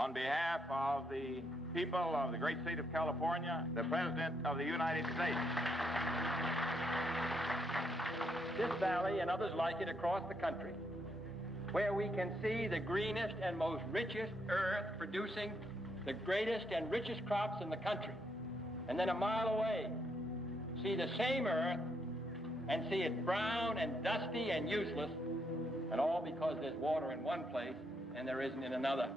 On behalf of the people of the great state of California, the President of the United States. This valley and others like it across the country, where we can see the greenest and most richest earth producing the greatest and richest crops in the country. And then a mile away, see the same earth and see it brown and dusty and useless, and all because there's water in one place and there isn't in another.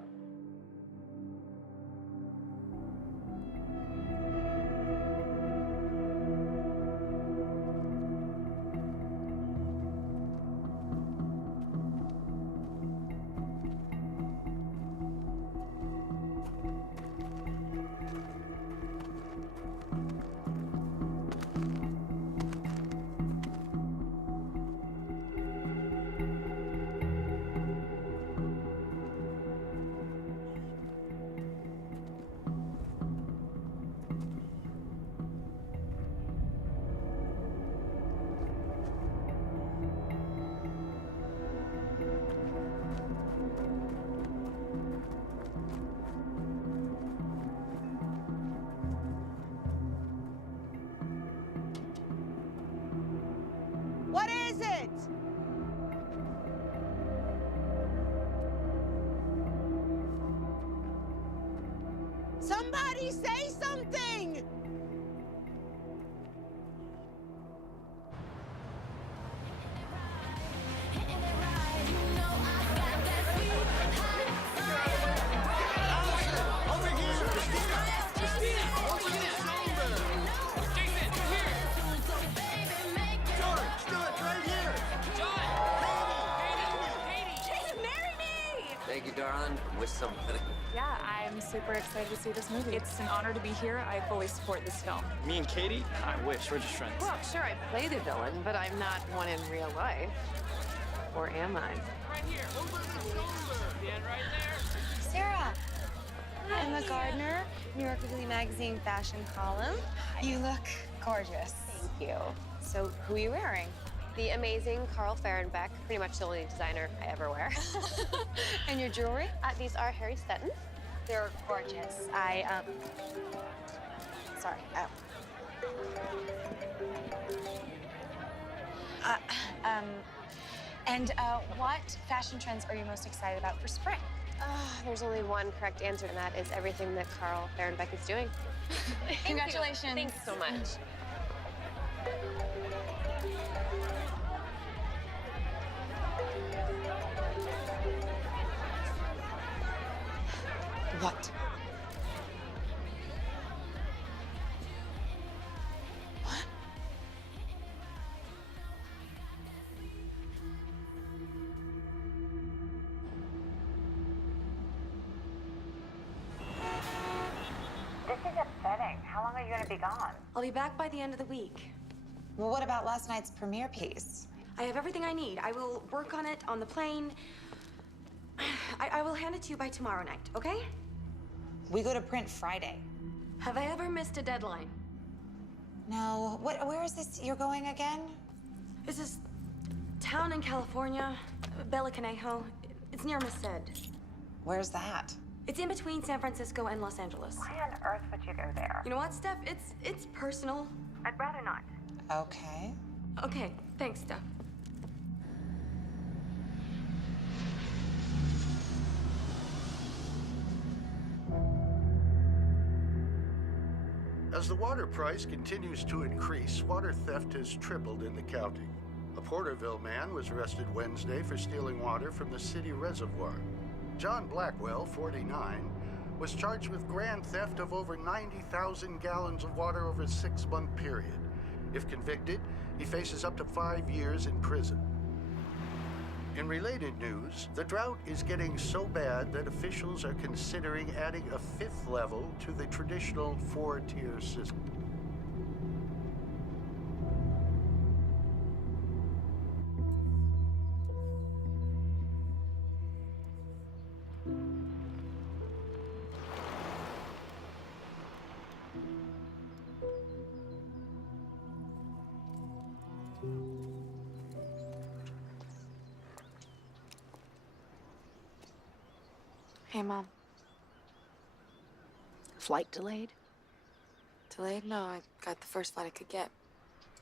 What is it? Somebody say something! Thank you, darling. With something. Yeah, I'm super excited to see this movie. It's an honor to be here. I fully support this film. Me and Katie? I wish. We're just friends. Well, sure, I play the villain, but I'm not one in real life. Or am I? Right here, over the shoulder. Stand right there. Sarah, I'm the Gardener, New York Weekly Magazine fashion column. You look gorgeous. Thank you. So, who are you wearing? The amazing Carl Fahrenbeck, pretty much the only designer I ever wear. And your jewelry? These are Harry Stetton. They're gorgeous. Sorry. What fashion trends are you most excited about for spring? There's only one correct answer, and that is everything that Carl Fahrenbeck is doing. Congratulations. Thanks so much. What? What? This is upsetting. How long are you going to be gone? I'll be back by the end of the week. Well, what about last night's premiere piece? I have everything I need. I will work on it on the plane. I will hand it to you by tomorrow night, okay? We go to print Friday. Have I ever missed a deadline? No. Where is this you're going again? It's this town in California, Bella Conejo. It's near Merced. Where's that? It's in between San Francisco and Los Angeles. Why on earth would you go there? You know what, Steph? It's personal. I'd rather not. Okay. Okay, thanks, Steph. As the water price continues to increase, water theft has tripled in the county. A Porterville man was arrested Wednesday for stealing water from the city reservoir. John Blackwell, 49, was charged with grand theft of over 90,000 gallons of water over a 6-month period. If convicted, he faces up to 5 years in prison. In related news, the drought is getting so bad that officials are considering adding a 5th level to the traditional 4-tier system. Hey, Mom. Flight delayed? Delayed? No, I got the first flight I could get.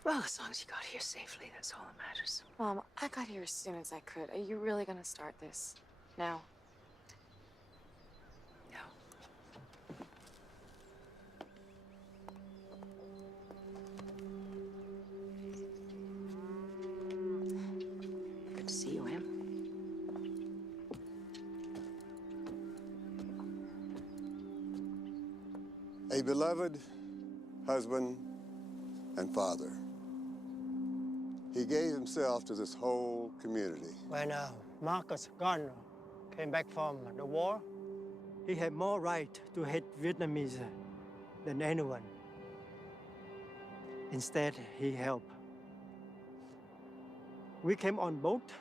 Well, as long as you got here safely, that's all that matters. Mom, I got here as soon as I could. Are you really gonna start this now? No. Good to see you, Em. A beloved husband and father. He gave himself to this whole community. When Marcus Gardner came back from the war, he had more right to hate Vietnamese than anyone. Instead, he helped. We came on boat,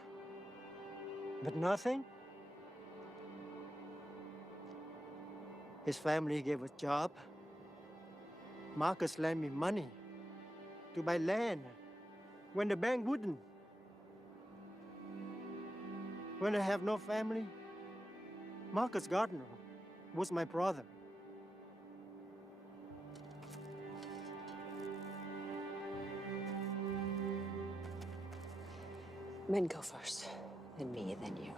but nothing. His family gave us job. Marcus lent me money to buy land when the bank wouldn't. When I have no family, Marcus Gardner was my brother. Men go first, then me, and then you.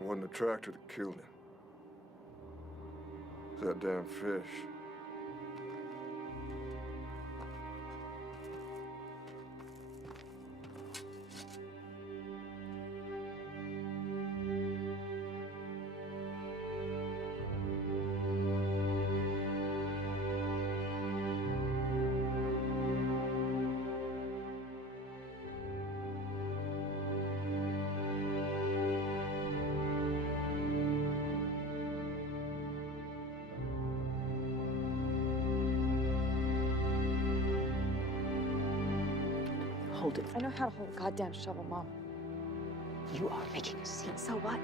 It wasn't the tractor that killed him. It was that damn fish. Hold it. I know how to hold a goddamn shovel, Mom. You are making a scene. So what?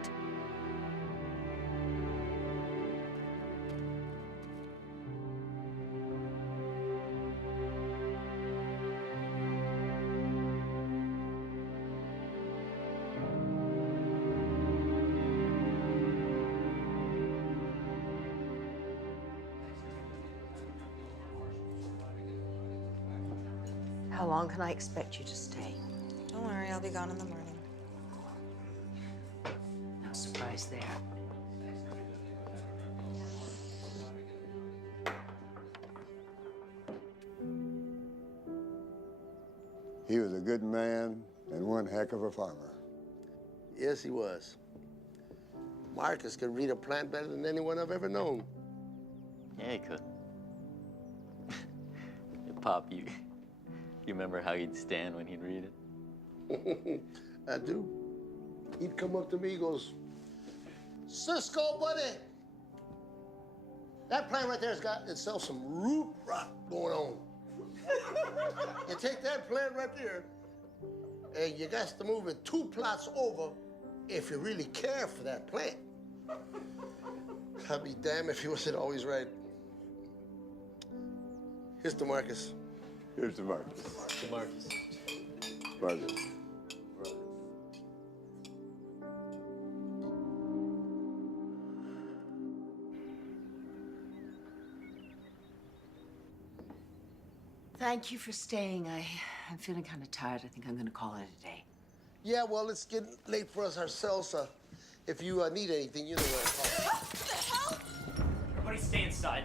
How long can I expect you to stay? Don't worry, I'll be gone in the morning. No surprise there. He was a good man and one heck of a farmer. Yes, he was. Marcus could read a plant better than anyone I've ever known. Yeah, he could. Pop, you remember how he'd stand when he'd read it? I do. He'd come up to me, he goes, "Cisco, buddy, that plant right there has got itself some root rot going on. You take that plant right there, and you got to move it 2 plots over if you really care for that plant." I'd be damned if he wasn't always right. Here's to Marcus. Here's to Marcus. To Marcus. Marcus. Thank you for staying. I'm feeling kind of tired. I think I'm going to call it a day. Yeah, well, it's getting late for us ourselves. If you need anything, you know where to call. What the hell? Everybody stay inside.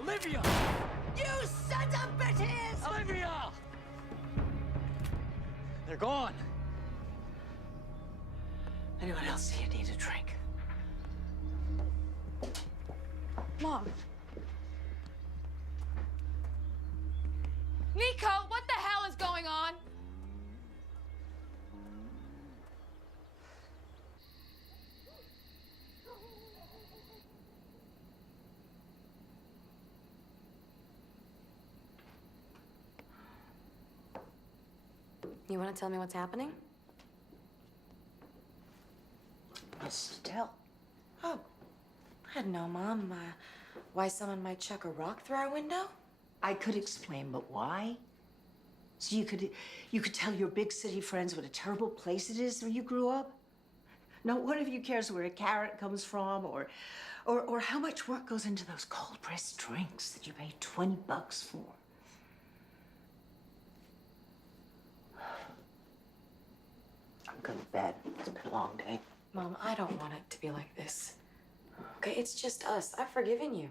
Olivia! You sons of bitches! Olivia! They're gone. Anyone else here need a drink? Mom. Nico, what the hell is going on? You want to tell me what's happening? Estelle. Oh, I don't know, Mom. Why someone might chuck a rock through our window? I could explain, but why? So you could tell your big city friends what a terrible place it is where you grew up? Not one of you cares where a carrot comes from or how much work goes into those cold-pressed drinks that you pay $20 for. I'm going to bed. It's been a long day. Mom, I don't want it to be like this. Okay, it's just us. I've forgiven you.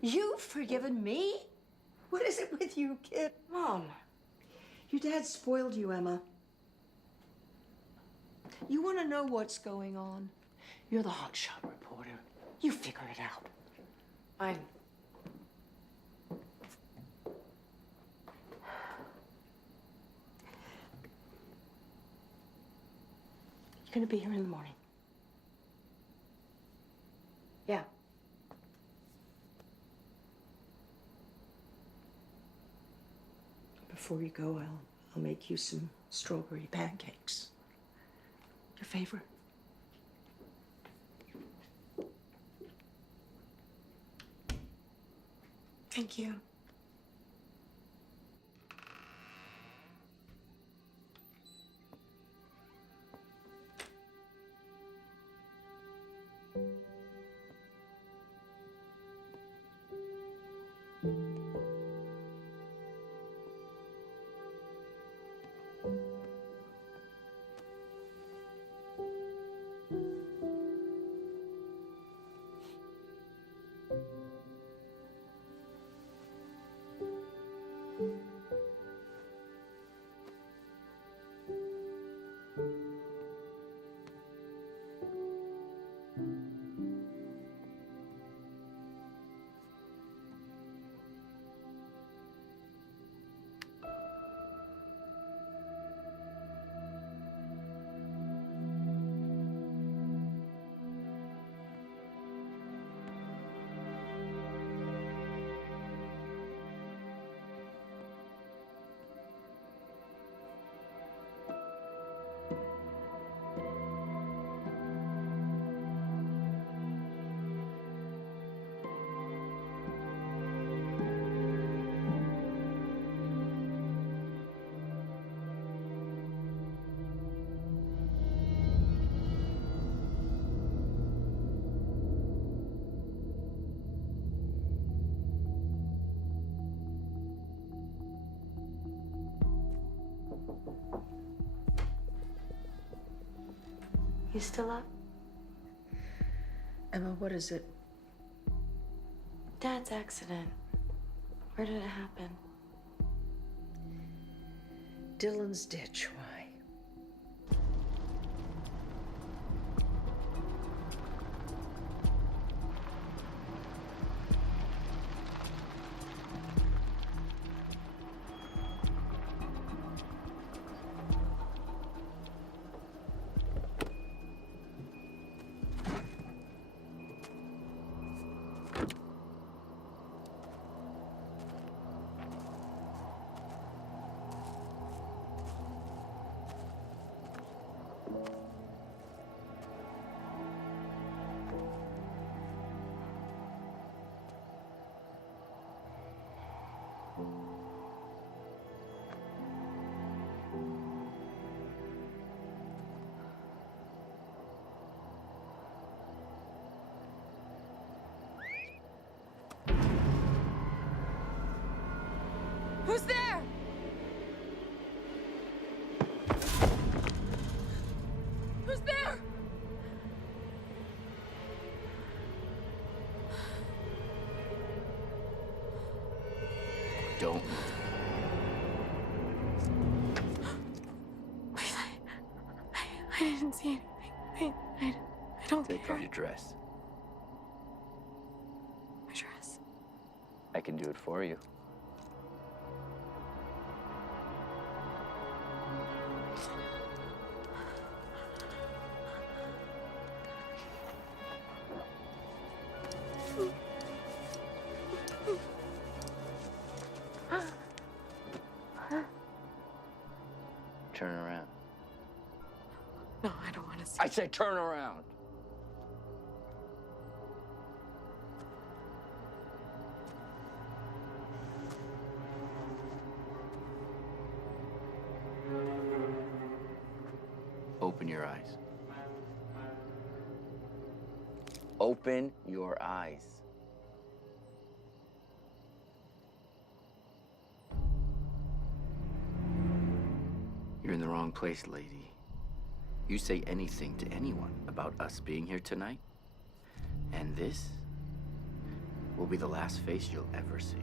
You've forgiven me? What is it with you, kid? Mom. Your dad spoiled you, Emma. You want to know what's going on? You're the hotshot reporter. You figure it out. Fine. You gonna be here in the morning? Yeah. Before you go, I'll make you some strawberry pancakes. Your favorite. Thank you. You still up? Emma, what is it? Dad's accident. Where did it happen? Dylan's ditch. Why? Who's there? Who's there? Don't. I didn't see anything. I don't Take off your dress. My dress. I can do it for you. Turn around. No, I don't want to see. I said turn around. your eyes. Open your eyes. You're in the wrong place, lady. You say anything to anyone about us being here tonight, and this will be the last face you'll ever see.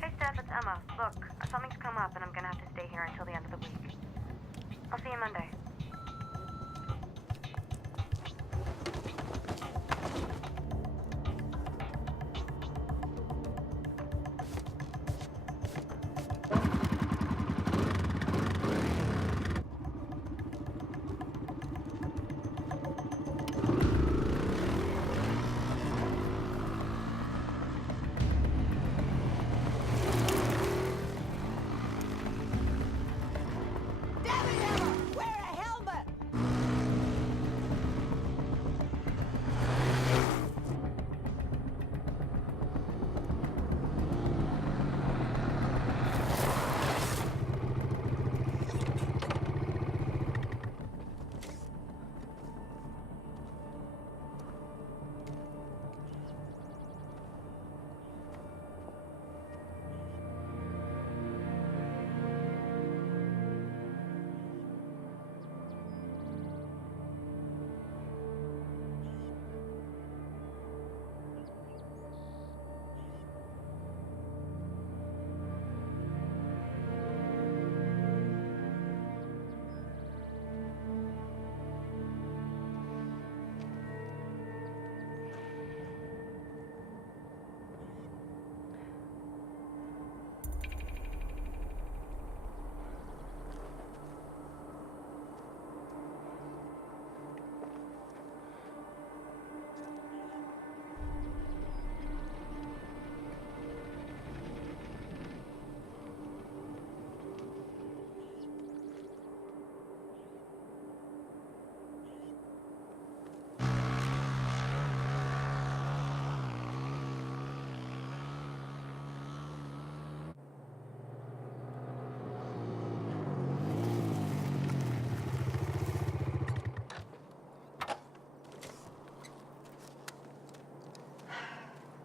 Hey, Steph, it's Emma. Look, something's come up, and I'm gonna have to stay here until the end of the week. I'll see you Monday.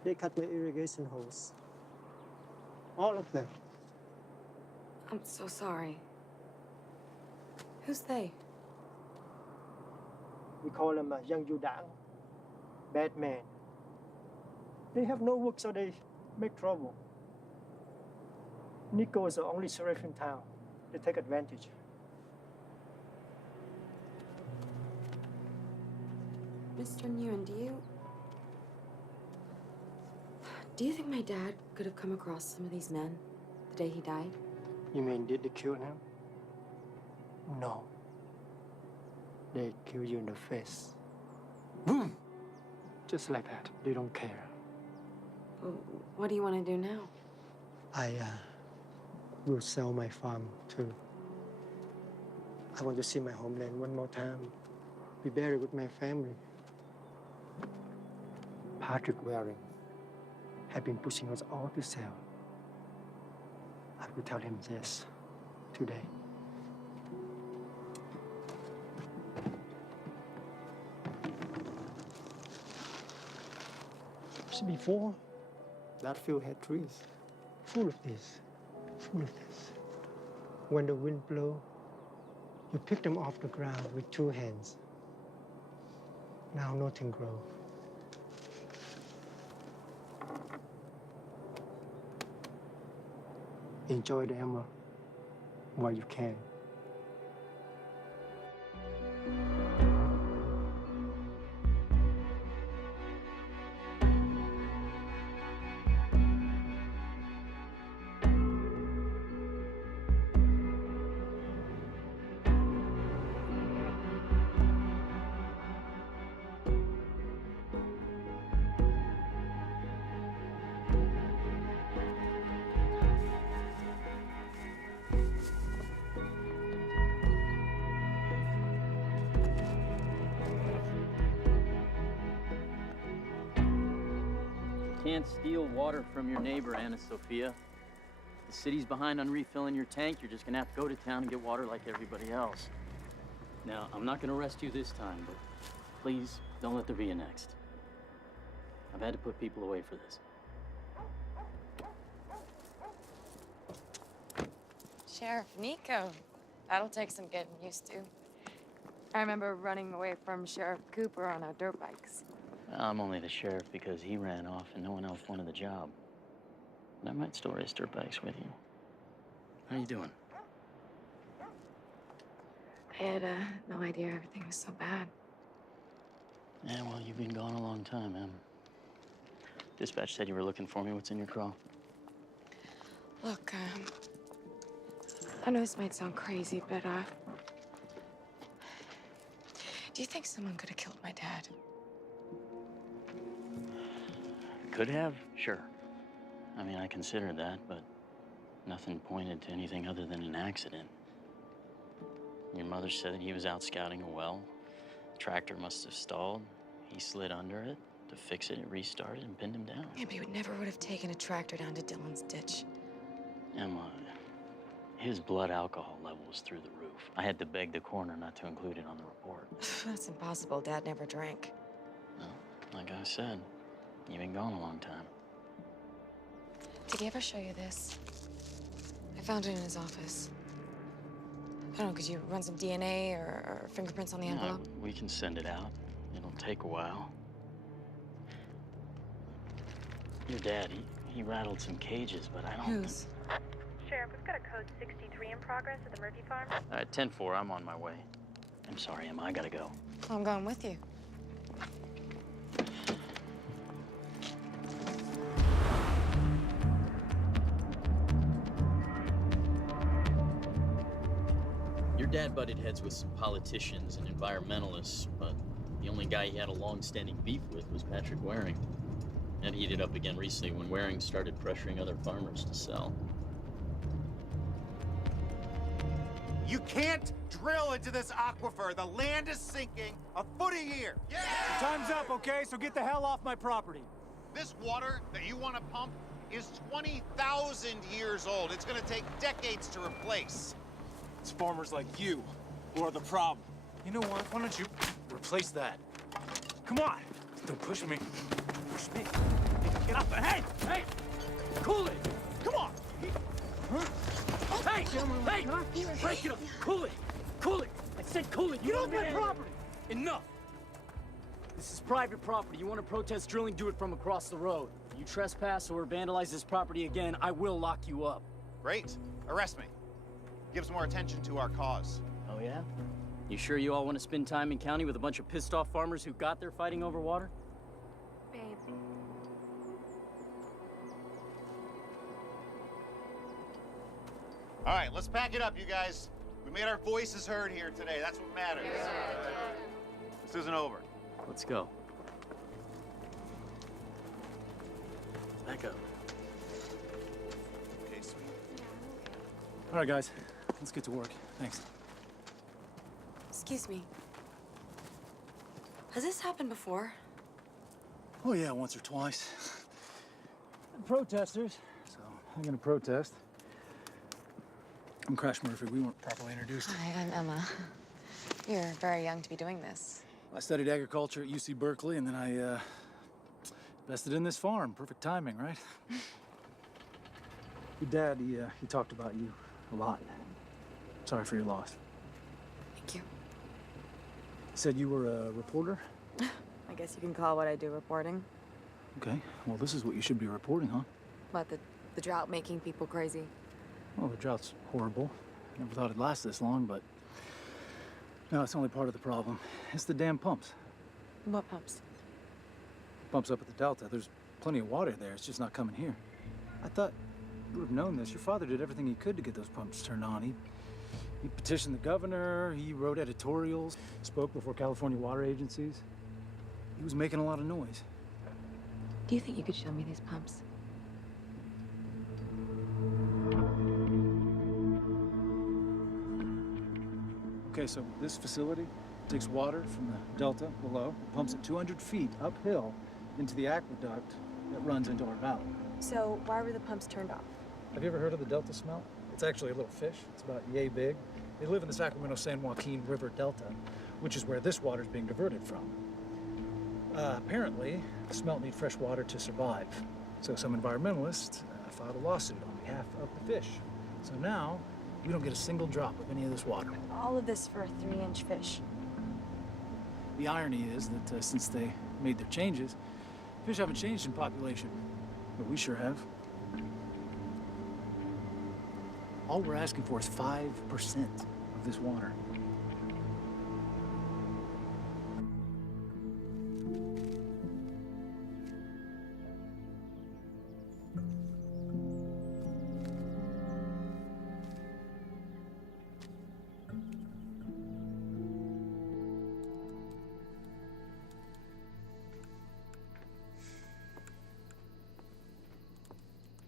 They cut my irrigation hose. All of them. I'm so sorry. Who's they? We call them Yang Yu Dang, bad man. They have no work, so they make trouble. Nico is the only sheriff in town. They take advantage. Mr. Nguyen, do you think my dad could have come across some of these men the day he died? You mean did they kill him? No. They kill you in the face. Boom! Just like that. They don't care. Well, what do you want to do now? I will sell my farm too. I want to see my homeland one more time. Be buried with my family. Patrick Waring have been pushing us all to sell. I will tell him this today. See, before, that field had trees, full of this, full of this. When the wind blows, you pick them off the ground with 2 hands. Now nothing grows. Enjoy the Emma while you can. can't steal water from your neighbor, Anna Sophia. The city's behind on refilling your tank. You're just gonna have to go to town and get water like everybody else. Now, I'm not gonna arrest you this time, but please don't let there be a next. I've had to put people away for this. Sheriff Nico. That'll take some getting used to. I remember running away from Sheriff Cooper on our dirt bikes. I'm only the sheriff because he ran off and no one else wanted the job. But I might still race dirt bikes with you. How you doing? I had no idea everything was so bad. Yeah, well, you've been gone a long time, man. Dispatch said you were looking for me. What's in your craw? Look, I know this might sound crazy, but, do you think someone could have killed my dad? Could have, sure. I mean, I considered that, but nothing pointed to anything other than an accident. Your mother said that he was out scouting a well. The tractor must have stalled. He slid under it. To fix it, it restarted and pinned him down. Yeah, but he never would have taken a tractor down to Dylan's ditch. Emma, his blood alcohol level was through the roof. I had to beg the coroner not to include it on the report. That's impossible. Dad never drank. Well, like I said, you've been gone a long time. Did he ever show you this? I found it in his office. I don't know, could you run some DNA or fingerprints on the envelope? No, we can send it out. It'll take a while. Your dad, he rattled some cages, but I don't... Whose? Sheriff, we've got a code 63 in progress at the Murphy farm. 10-4, I'm on my way. I'm sorry, Emma, I gotta go. I'm going with you. Your dad butted heads with some politicians and environmentalists, but the only guy he had a long-standing beef with was Patrick Waring. That heated up again recently when Waring started pressuring other farmers to sell. You can't drill into this aquifer. The land is sinking a foot a year. Yeah! Time's up, okay? So get the hell off my property. This water that you want to pump is 20,000 years old. It's going to take decades to replace. It's farmers like you who are the problem. You know what? Why don't you replace that? Come on! Don't push me. Push me. Get up there. Hey! Hey! Cool it! Come on! Huh? Hey! Hey! Break it up! Cool it! Cool it! I said cool it! Get off my property! Enough! This is private property. You want to protest drilling, do it from across the road. If you trespass or vandalize this property again, I will lock you up. Great. Arrest me. Gives more attention to our cause. Oh, yeah? You sure you all want to spend time in county with a bunch of pissed-off farmers who got there fighting over water? Babe. All right, let's pack it up, you guys. We made our voices heard here today. That's what matters. This isn't over. Let's go. Back up. Okay, sweet. All right, guys. Let's get to work. Thanks. Excuse me. Has this happened before? Oh, yeah, once or twice. Protesters, so I'm gonna protest. I'm Crash Murphy. We weren't properly introduced. Hi, I'm Emma. You're very young to be doing this. I studied agriculture at UC Berkeley, and then I invested in this farm. Perfect timing, right? Your dad, he talked about you a lot. Sorry for your loss. Thank you. He said you were a reporter? I guess you can call what I do reporting. Okay, well, this is what you should be reporting, huh? What, the drought making people crazy? Well, the drought's horrible. Never thought it'd last this long, but no, it's only part of the problem. It's the damn pumps. What pumps? Pumps up at the Delta. There's plenty of water there. It's just not coming here. I thought you would have known this. Your father did everything he could to get those pumps turned on. He petitioned the governor. He wrote editorials. Spoke before California water agencies. He was making a lot of noise. Do you think you could show me these pumps? Okay, so this facility takes water from the delta below, pumps it 200 feet uphill into the aqueduct that runs into our valley. So why were the pumps turned off? Have you ever heard of the Delta smelt? It's actually a little fish. It's about yay big. They live in the Sacramento-San Joaquin River Delta, which is where this water is being diverted from. Apparently, the smelt need fresh water to survive. So some environmentalists filed a lawsuit on behalf of the fish. So now, we don't get a single drop of any of this water. All of this for a 3-inch fish. The irony is that since they made their changes, fish haven't changed in population, but we sure have. All we're asking for is 5% of this water.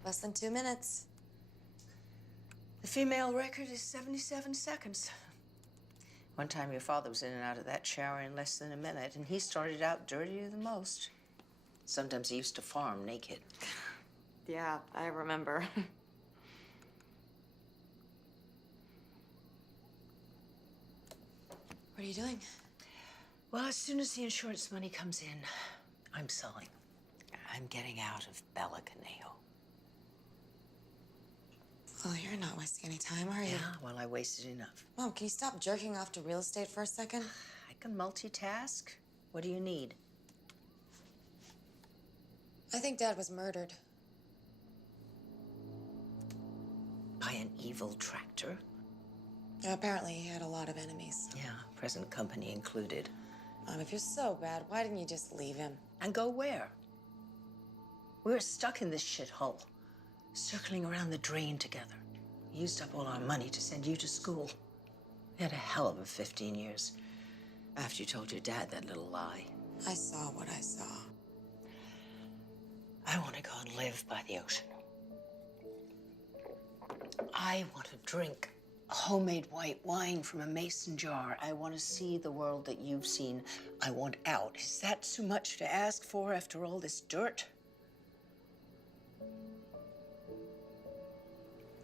Less than 2 minutes. The female record is 77 seconds. One time your father was in and out of that shower in less than a minute, and he started out dirtier than most. Sometimes he used to farm naked. Yeah, I remember. What are you doing? Well, as soon as the insurance money comes in, I'm selling. I'm getting out of Bella Caneo. Oh, you're not wasting any time, are you? Yeah, well, I wasted enough. Mom, can you stop jerking off to real estate for a second? I can multitask. What do you need? I think Dad was murdered. By an evil tractor? Apparently, he had a lot of enemies. Yeah, present company included. Mom, if you're so bad, why didn't you just leave him? And go where? We're stuck in this shithole, circling around the drain together. We used up all our money to send you to school. We had a hell of a 15 years after you told your dad that little lie. I saw what I saw. I want to go and live by the ocean. I want to drink homemade white wine from a mason jar. I want to see the world that you've seen. I want out. Is that too much to ask for after all this dirt?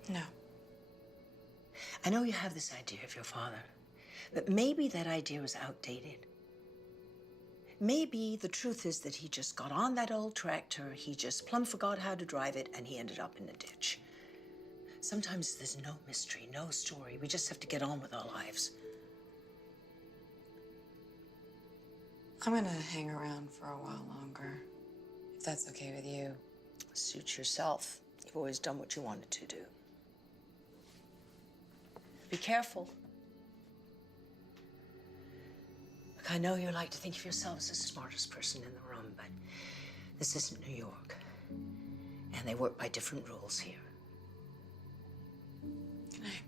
No. I know you have this idea of your father, but maybe that idea is outdated. Maybe the truth is that he just got on that old tractor, he just plumb forgot how to drive it, and he ended up in a ditch. Sometimes there's no mystery, no story. We just have to get on with our lives. I'm gonna hang around for a while longer, if that's okay with you. Suit yourself. You've always done what you wanted to do. Be careful. Look, I know you like to think of yourself as the smartest person in the room, but this isn't New York. And they work by different rules here. Good night.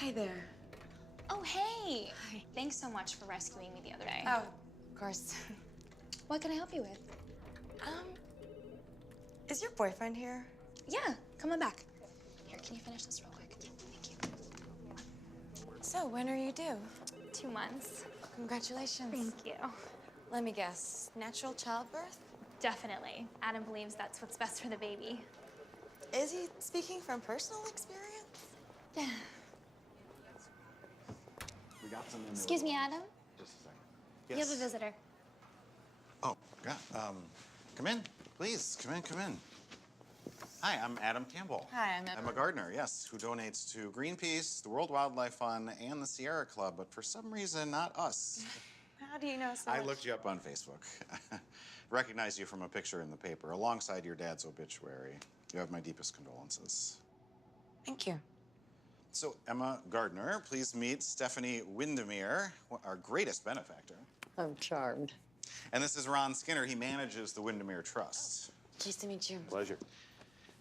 Hi there. Oh, hey! Hi. Thanks so much for rescuing me the other day. Oh, of course. What can I help you with? Is your boyfriend here? Yeah, come on back. Here, can you finish this real quick? Thank you. So, when are you due? 2 months. Congratulations. Thank you. Let me guess, natural childbirth? Definitely. Adam believes that's what's best for the baby. Is he speaking from personal experience? Yeah. We got some in there. Excuse me, Adam. Just a second. You have a visitor. Oh, yeah. Come in, please. Come in, come in. Hi, I'm Adam Campbell. Hi, I'm Emma. I'm a gardener, yes, who donates to Greenpeace, the World Wildlife Fund, and the Sierra Club, but for some reason, not us. How do you know so I much? looked you up on Facebook. Recognized you from a picture in the paper alongside your dad's obituary. You have my deepest condolences. Thank you. So, Emma Gardner, please meet Stephanie Windermere, our greatest benefactor. I'm charmed. And this is Ron Skinner. He manages the Windermere Trust. Nice to meet you. Pleasure.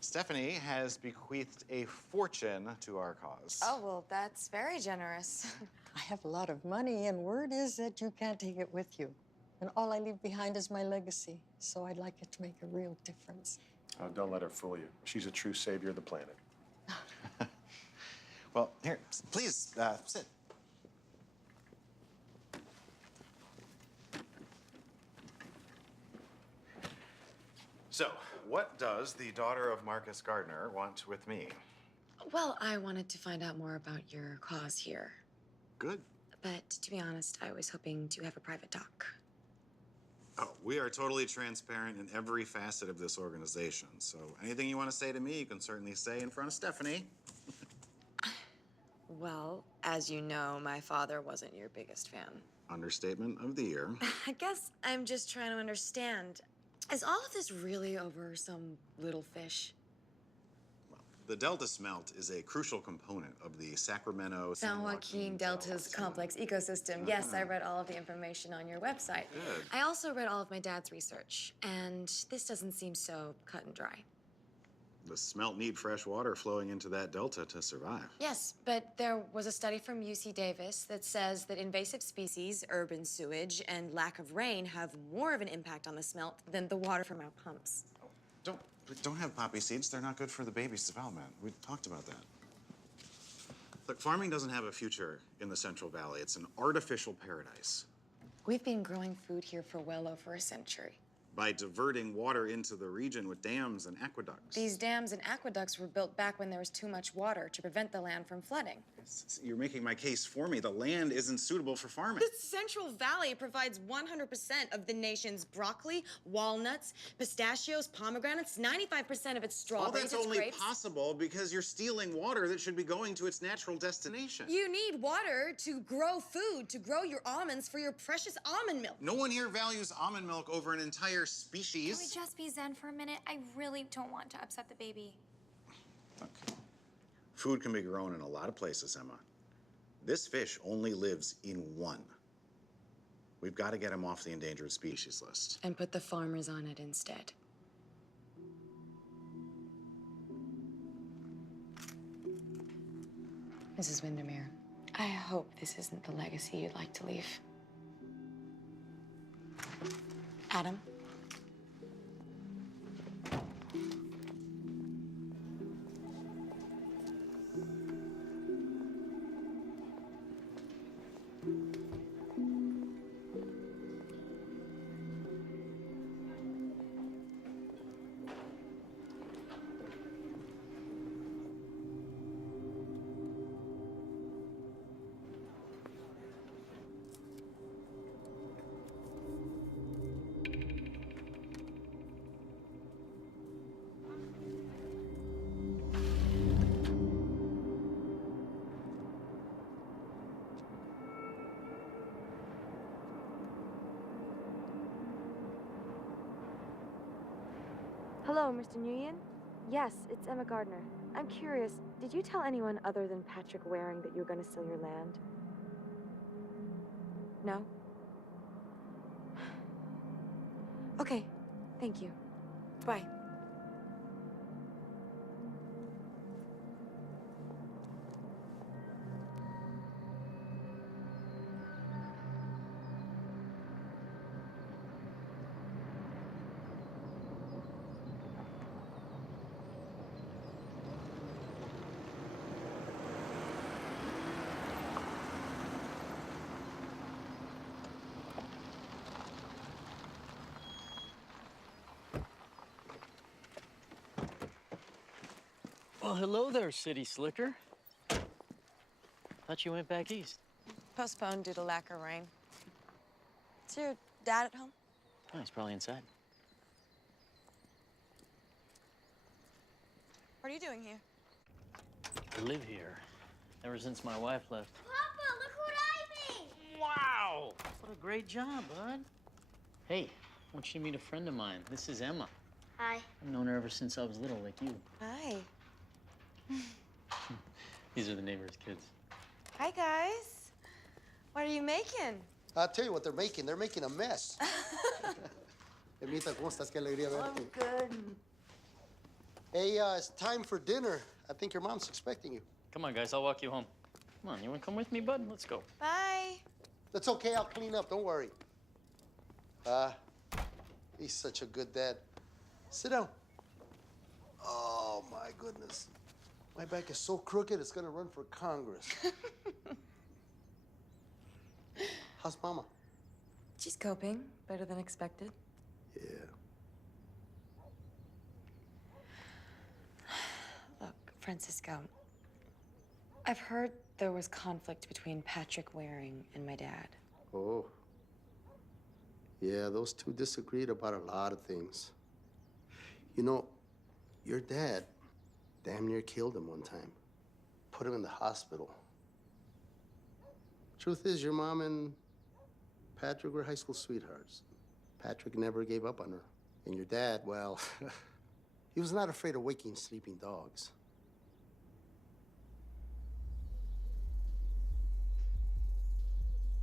Stephanie has bequeathed a fortune to our cause. Oh, well, that's very generous. I have a lot of money, and word is that you can't take it with you. And all I leave behind is my legacy, so I'd like it to make a real difference. Oh, don't let her fool you. She's a true savior of the planet. Well, here, please, sit. So, what does the daughter of Marcus Gardner want with me? Well, I wanted to find out more about your cause here. Good. But to be honest, I was hoping to have a private talk. Oh, we are totally transparent in every facet of this organization. So anything you want to say to me, you can certainly say in front of Stephanie. Well, as you know, my father wasn't your biggest fan. Understatement of the year. I guess I'm just trying to understand. Is all of this really over some little fish? The Delta Smelt is a crucial component of the Sacramento San Joaquin Delta's complex ecosystem. Yes, I read all of the information on your website. Good. I also read all of my dad's research, and this doesn't seem so cut and dry. The smelt need fresh water flowing into that delta to survive. Yes, but there was a study from UC Davis that says that invasive species, urban sewage, and lack of rain have more of an impact on the smelt than the water from our pumps. Don't have poppy seeds. They're not good for the baby's development. We talked about that. Look, farming doesn't have a future in the Central Valley. It's an artificial paradise. We've been growing food here for well over a century. By diverting water into the region with dams and aqueducts. These dams and aqueducts were built back when there was too much water to prevent the land from flooding. You're making my case for me. The land isn't suitable for farming. The Central Valley provides 100% of the nation's broccoli, walnuts, pistachios, pomegranates, 95% of its strawberries, All that's its only grapes. possible because you're stealing water that should be going to its natural destination. You need water to grow food, to grow your almonds for your precious almond milk. No one here values almond milk over an entire species. Can we just be zen for a minute? I really don't want to upset the baby. Food can be grown in a lot of places, Emma. This fish only lives in one. We've got to get him off the endangered species list. And put the farmers on it instead. Mrs. Windermere, I hope this isn't the legacy you'd like to leave. Adam? Hello, Mr. Nguyen? Yes, it's Emma Gardner. I'm curious, did you tell anyone other than Patrick Waring that you were going to sell your land? No? Okay, thank you. Bye. Well, hello there, City Slicker. Thought you went back east. Postponed due to lack of rain. Is your dad at home? Oh, he's probably inside. What are you doing here? I live here ever since my wife left. Papa, look what I made! Wow! What What a great job, bud. Hey, I want you to meet a friend of mine. This is Emma. Hi. I've known her ever since I was little, like you. Hi. These are the neighbors' kids. Hi, guys. What are you making? I'll tell you what they're making. They're making a mess. Emita, ¿cómo estás? Qué alegría verte. I'm good. Hey, it's time for dinner. I think your mom's expecting you. Come on, guys, I'll walk you home. Come on, you want to come with me, bud? Let's go. Bye. That's okay. I'll clean up. Don't worry. He's such a good dad. Sit down. Oh, my goodness. My back is so crooked, it's gonna run for Congress. How's Mama? She's coping better than expected. Yeah. Look, Francisco, I've heard there was conflict between Patrick Waring and my dad. Oh. Yeah, those two disagreed about a lot of things. You know, your dad damn near killed him one time. Put him in the hospital. Truth is, your mom and Patrick were high school sweethearts. Patrick never gave up on her. And your dad, well, he was not afraid of waking sleeping dogs.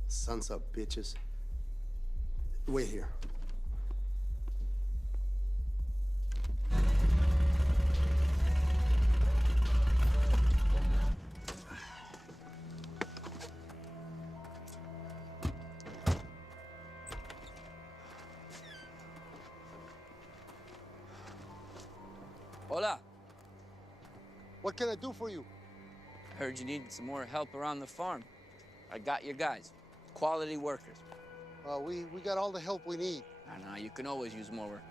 Sun's up, bitches. Wait here. Hola. What can I do for you? Heard you needed some more help around the farm. I got your guys. Quality workers. We got all the help we need. I know, you can always use more work.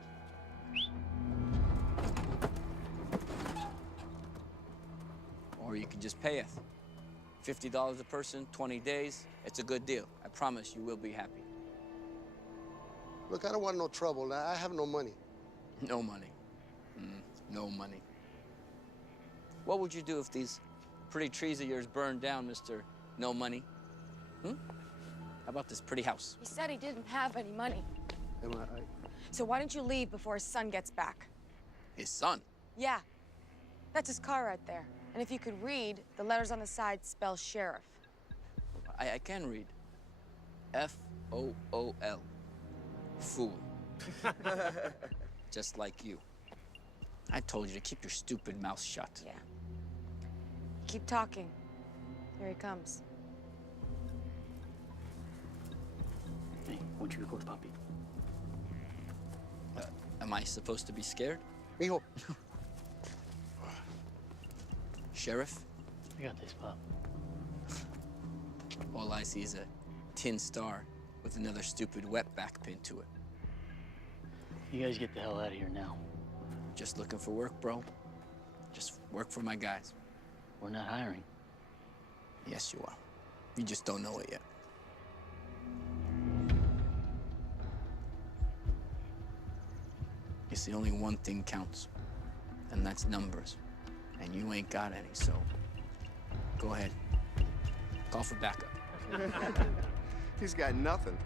Or you can just pay us. $50 a person, 20 days. It's a good deal. I promise you will be happy. Look, I don't want no trouble. I have no money. No money. No money. What would you do if these pretty trees of yours burned down, Mr. No Money? How about this pretty house? He said he didn't have any money. Emma, So why don't you leave before his son gets back? His son? Yeah. That's his car right there. And if you could read, the letters on the side spell sheriff. I can read. F-O-O-L. Fool. Just like you. I told you to keep your stupid mouth shut. Yeah. Keep talking. Here he comes. Hey, won't you go with Poppy? Am I supposed to be scared? Mijo. Sheriff? I got this, Pop. All I see is a tin star with another stupid wetback pinned to it. You guys get the hell out of here now. Just looking for work, bro. Just work for my guys. We're not hiring. Yes, you are. You just don't know it yet. You see, only one thing counts, and that's numbers. And you ain't got any, so go ahead. Call for backup. He's got nothing.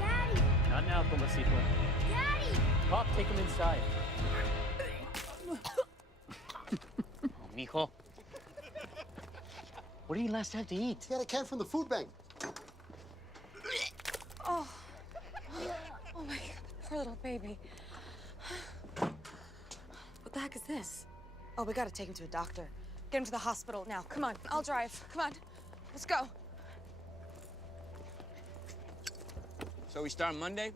Daddy! Not now, Tomasito. Daddy! Pop, take him inside. Oh, mijo. What did you last have to eat? He got a can from the food bank. Oh. Oh my God, poor little baby. What the heck is this? Oh, we gotta take him to a doctor. Get him to the hospital now. Come on, I'll drive. Come on, let's go. So we start Monday?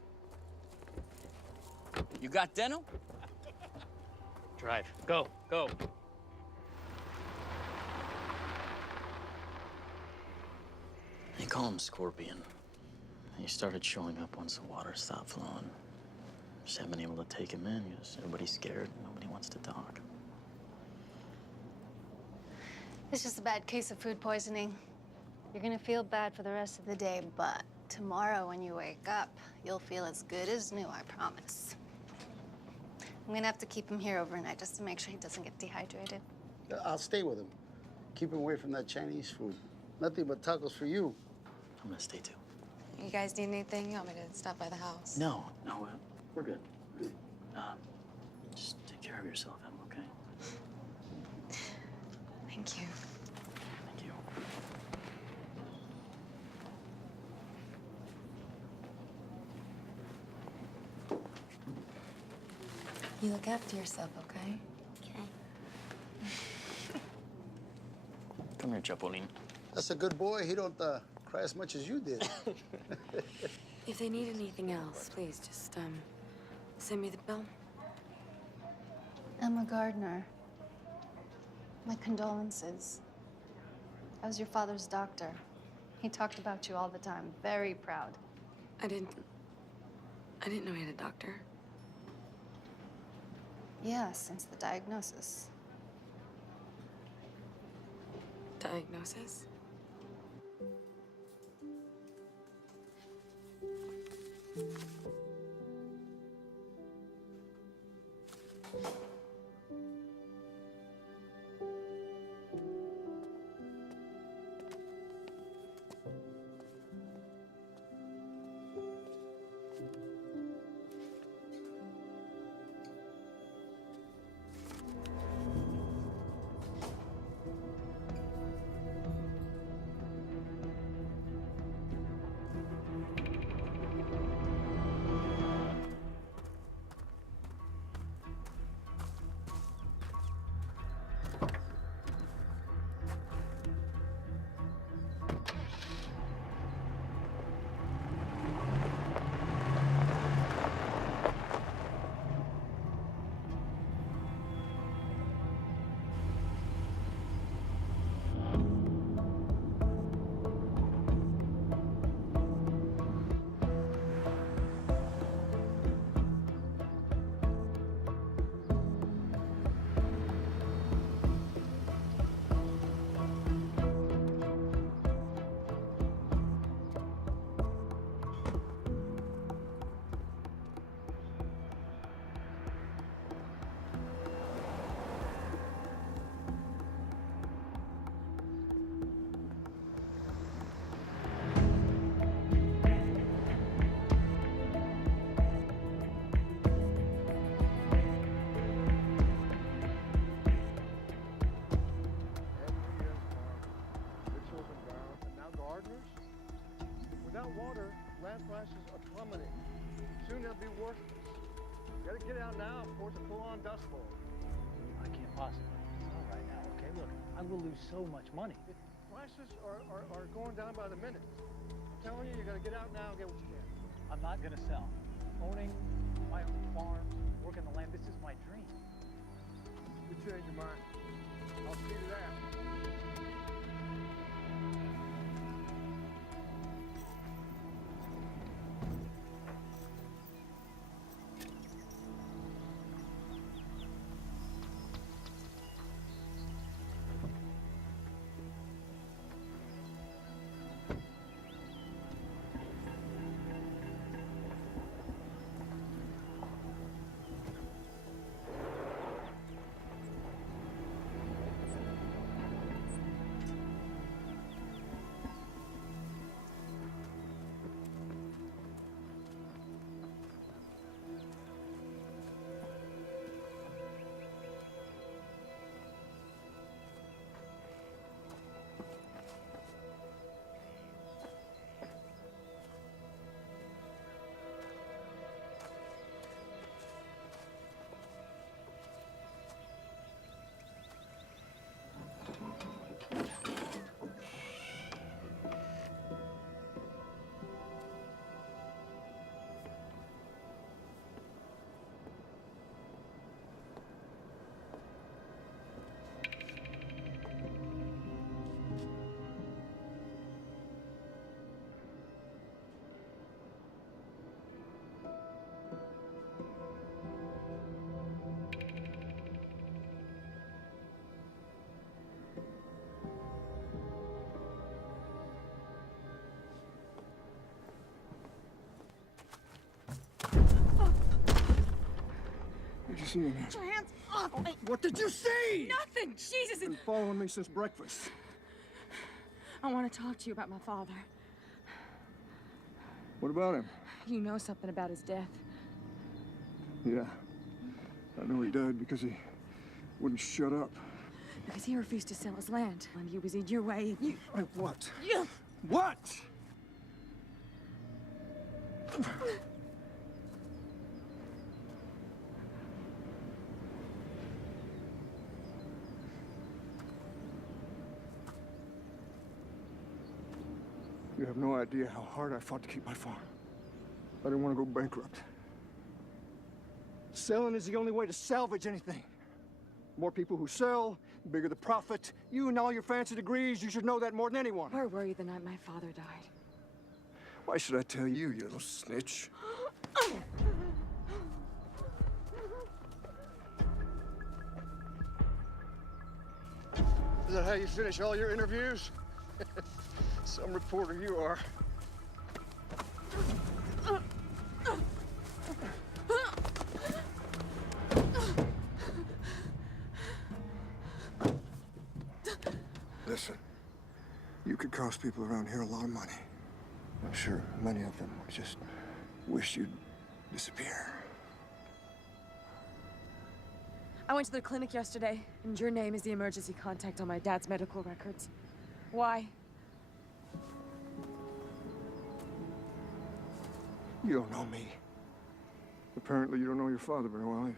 You got dental? Drive. Go, go. They call him Scorpion. He started showing up once the water stopped flowing. Just haven't been able to take him in because everybody's scared. Nobody wants to talk. It's just a bad case of food poisoning. You're gonna feel bad for the rest of the day, but Tomorrow, when you wake up, you'll feel as good as new, I promise. I'm gonna have to keep him here overnight just to make sure he doesn't get dehydrated. I'll stay with him. Keep him away from that Chinese food. Nothing but tacos for you. I'm gonna stay too. You guys need anything? You want me to stop by the house? No, we're good. Just take care of yourself, Em, okay? Thank you. Thank you. You look after yourself, okay? Okay. Come here, Chapolin. That's a good boy. He don't cry as much as you did. If they need anything else, please just send me the bill. Emma Gardner. My condolences. I was your father's doctor. He talked about you all the time. Very proud. I didn't know he had a doctor. Yeah, since the diagnosis. Diagnosis? Without water, land prices are plummeting. Soon they'll be worthless. Gotta get out now before it's a full-on dust bowl. I can't possibly sell right now, okay? Look, I will lose so much money. Prices are going down by the minute. I'm telling you, you gotta get out now and get what you can. I'm not gonna sell. Owning my own farms, working the land, this is my dream. You change your mind. I'll see to that. seeing him? Get your hands off me! What did you see? Nothing! Jesus! Been following me since breakfast. I want to talk to you about my father. What about him? You know something about his death. Yeah. I know he died because he wouldn't shut up. Because he refused to sell his land. And he was in your way. You... What? You... What? You have no idea how hard I fought to keep my farm. I didn't want to go bankrupt. Selling is the only way to salvage anything. More people who sell, the bigger the profit. You and all your fancy degrees, you should know that more than anyone. Where were you the night my father died? Why should I tell you, you little snitch? Is that how you finish all your interviews? Some reporter you are. Listen, you could cost people around here a lot of money. I'm sure many of them would just wish you'd disappear. I went to the clinic yesterday, and your name is the emergency contact on my dad's medical records. Why? You don't know me. Apparently, you don't know your father very well either.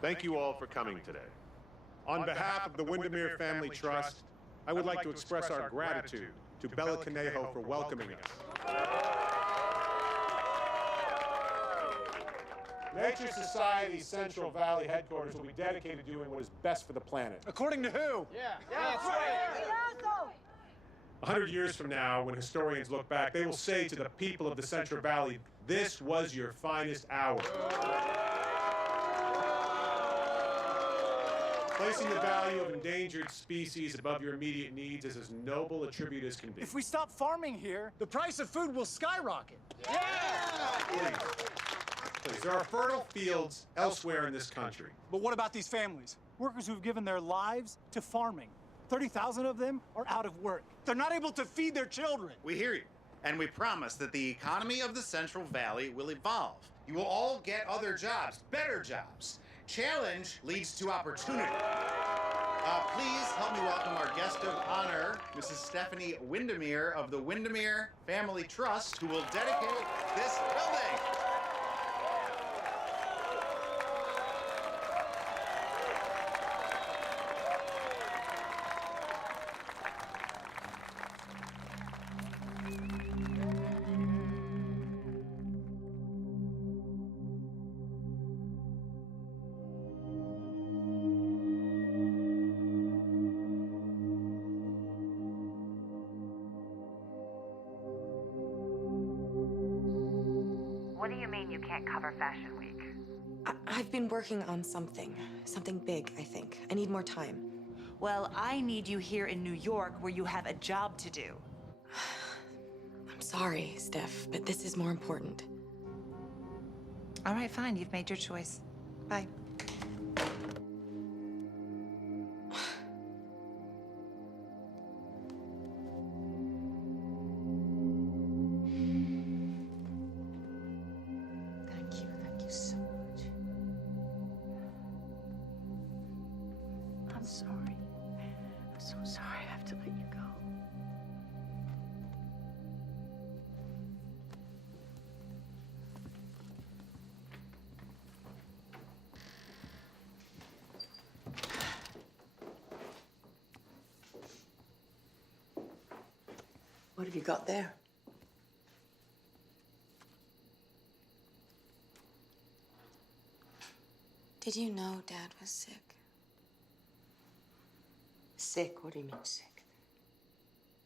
Thank you all for coming today. On behalf of the Windermere Family Trust, I would like to express our gratitude to Bella Conejo for welcoming us. Nature Society's Central Valley headquarters will be dedicated to doing what is best for the planet. According to who? Yeah, that's right. 100 years from now, when historians look back, they will say to the people of the Central Valley, this was your finest hour. Placing the value of endangered species above your immediate needs is as noble a tribute as can be. If we stop farming here, the price of food will skyrocket. Please, there are fertile fields elsewhere in this country. But what about these families? Workers who've given their lives to farming. 30,000 of them are out of work. They're not able to feed their children. We hear you. And we promise that the economy of the Central Valley will evolve. You will all get other jobs, better jobs. Challenge leads to opportunity. Please help me welcome our guest of honor, Mrs. Stephanie Windermere of the Windermere Family Trust, who will dedicate this building. What do you mean you can't cover Fashion Week? I've been working on something big, I think. I need more time. Well, I need you here in New York where you have a job to do. I'm sorry, Steph, but this is more important. All right, fine. You've made your choice. Bye. Thank you so much. I'm sorry. I'm so sorry I have to let you go. What have you got there? Did you know Dad was sick? Sick? What do you mean sick?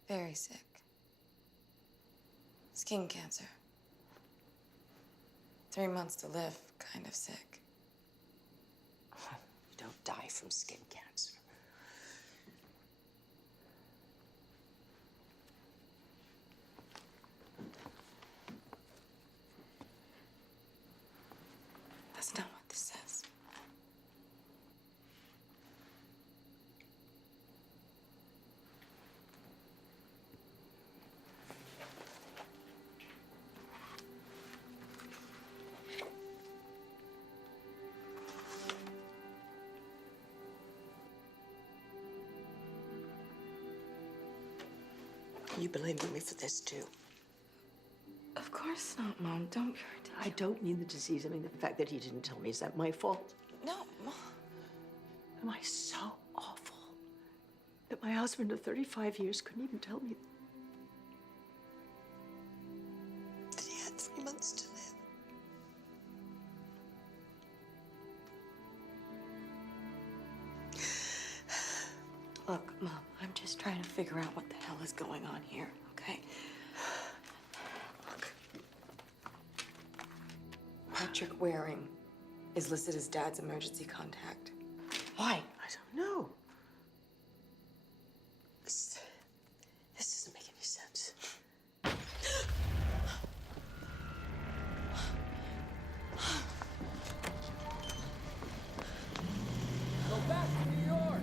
Very sick. Skin cancer. 3 months to live, kind of sick. You don't die from skin cancer. That's not what this says. You blaming me for this, too? Of course not, Mom. Don't be I don't mean the disease. I mean the fact that he didn't tell me. Is that my fault? No, Mom. Am I so awful that my husband of 35 years couldn't even tell me that he had 3 months to live? Look, Mom, I'm just trying to figure out what the hell is going on here, okay? Look. Patrick Waring is listed as Dad's emergency contact. Why? I don't know. This doesn't make any sense. Go back to New York.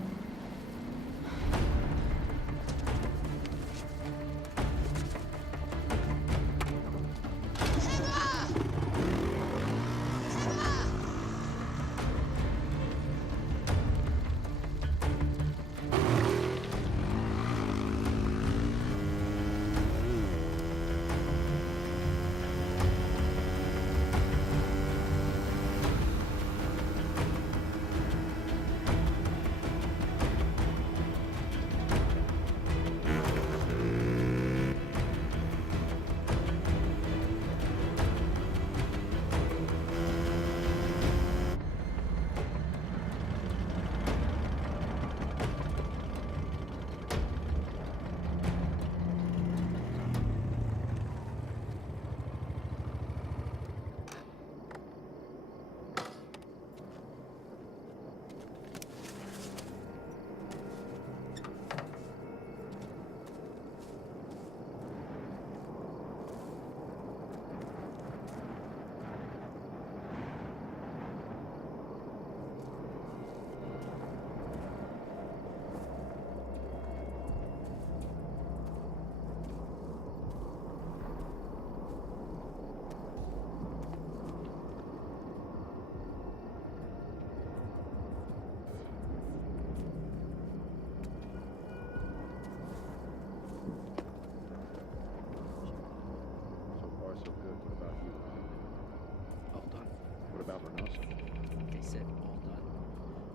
They said all done.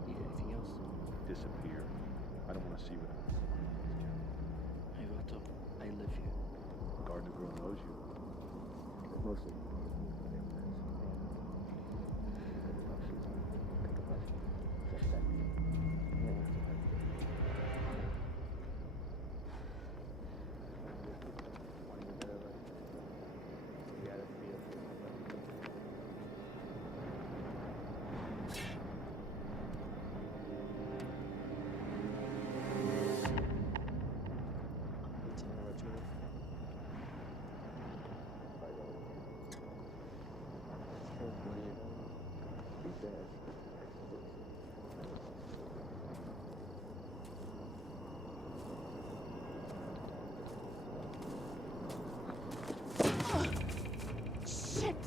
Need anything else? Disappear. I don't want to see what Hey, Otto, I live here. Gardner girl knows you. Mostly. Shit!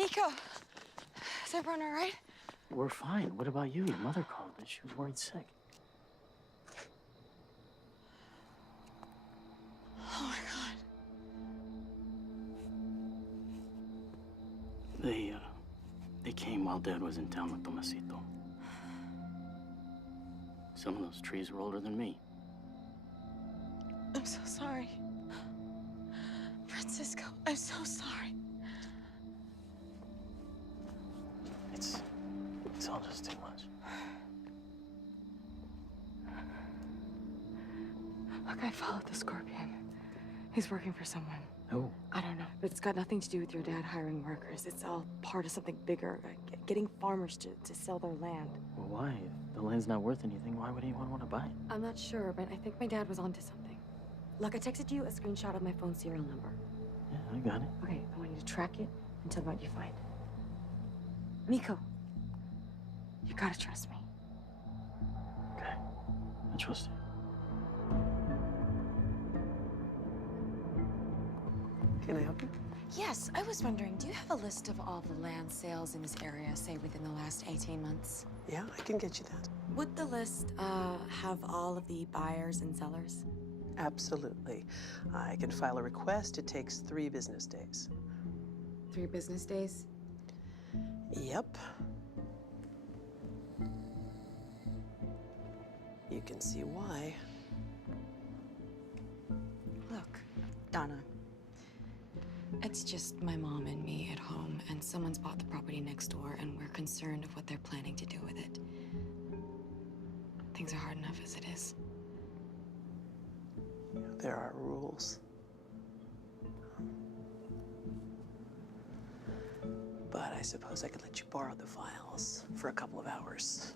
Nico! Is everyone all right? We're fine. What about you? Your mother called, but she was worried sick. Oh my God. They came while Dad was in town with Tomasito. Some of those trees were older than me. I'm so sorry. Francisco, I'm so sorry. It's all just too much. Look, I followed the Scorpion. He's working for someone. Who? I don't know, but it's got nothing to do with your dad hiring workers. It's all part of something bigger, getting farmers to sell their land. Well, why? If the land's not worth anything, why would anyone want to buy it? I'm not sure, but I think my dad was onto something. Look, I texted you a screenshot of my phone serial number. Yeah, I got it. Okay, I want you to track it and tell me what you find. Nico, you gotta trust me. Okay, I trust you. Can I help you? Yes, I was wondering, do you have a list of all the land sales in this area, say within the last 18 months? Yeah, I can get you that. Would the list have all of the buyers and sellers? Absolutely. I can file a request. It takes 3 business days. 3 business days? Yep. You can see why. Look, Donna. It's just my mom and me at home, and someone's bought the property next door, and we're concerned of what they're planning to do with it. Things are hard enough as it is. There are rules. But I suppose I could let you borrow the files for a couple of hours.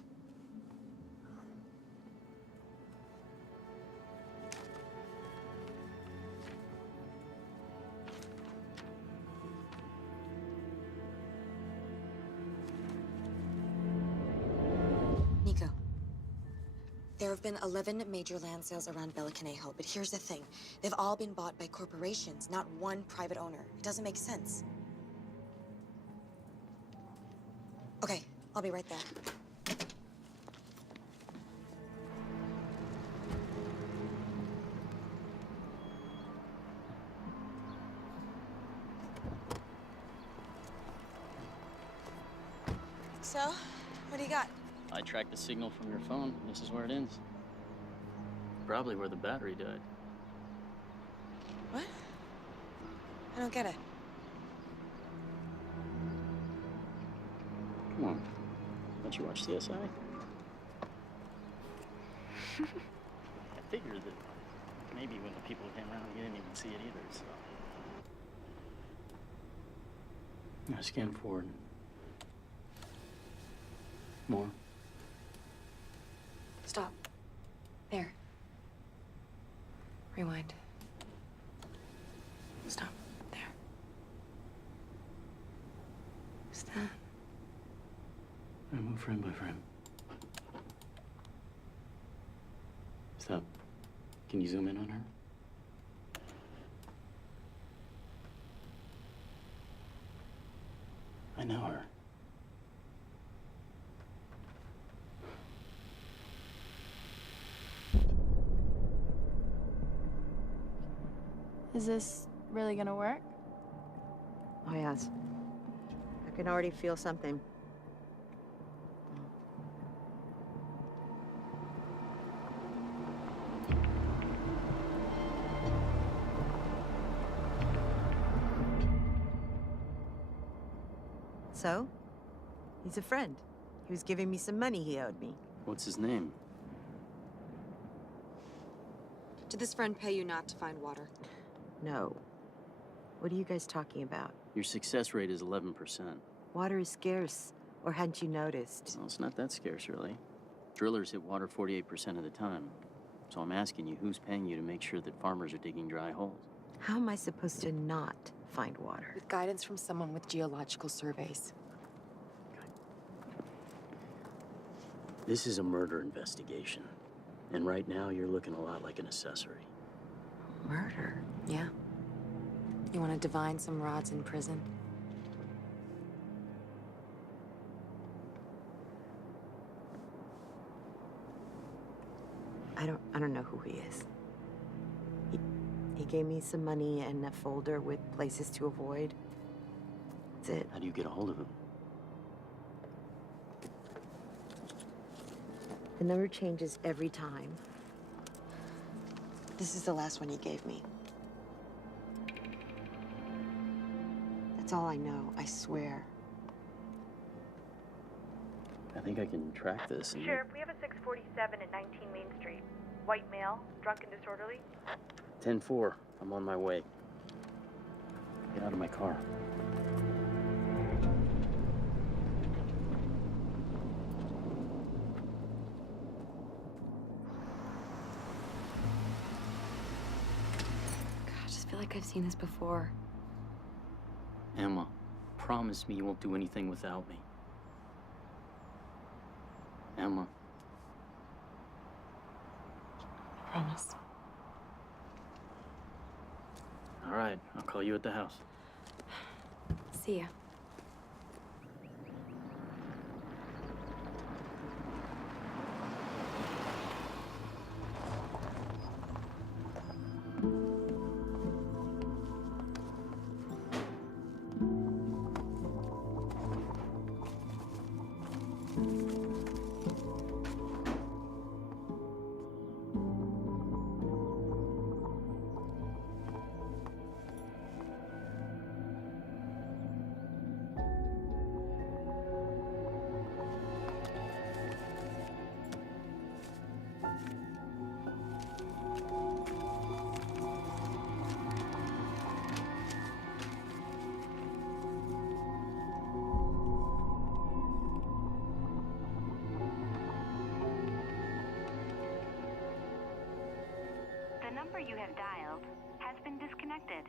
Nico, there have been 11 major land sales around Bella Conejo, but here's the thing. They've all been bought by corporations, not one private owner. It doesn't make sense. Okay, I'll be right there. So, what do you got? I tracked the signal from your phone. This is where it ends. Probably where the battery died. What? I don't get it. Come on. Don't you watch CSI? I figured that maybe when the people came around, you didn't even see it either, so. Now scan forward. More. Stop. There. Rewind. Stop. There. Who's that? I move frame by frame. Stop. Can you zoom in on her? I know her. Is this really gonna work? Oh, yes. I can already feel something. So, he's a friend. He was giving me some money he owed me. What's his name? Did this friend pay you not to find water? No. What are you guys talking about? Your success rate is 11%. Water is scarce, or hadn't you noticed? Well, it's not that scarce, really. Drillers hit water 48% of the time. So I'm asking you, who's paying you to make sure that farmers are digging dry holes? How am I supposed to not find water? With guidance from someone with geological surveys. This is a murder investigation. And right now, you're looking a lot like an accessory. Murder? Yeah. You want to divine some rods in prison? I don't know who he is. He gave me some money and a folder with places to avoid. That's it. How do you get a hold of him? The number changes every time. This is the last one he gave me. That's all I know, I swear. I think I can track this. Sheriff, we have a 647 at 19 Main Street. White male, drunk and disorderly. 10-4. I'm on my way. Get out of my car. God, I just feel like I've seen this before. Emma, promise me you won't do anything without me. Emma. I promise. All right, I'll call you at the house. See ya. The number you have dialed has been disconnected.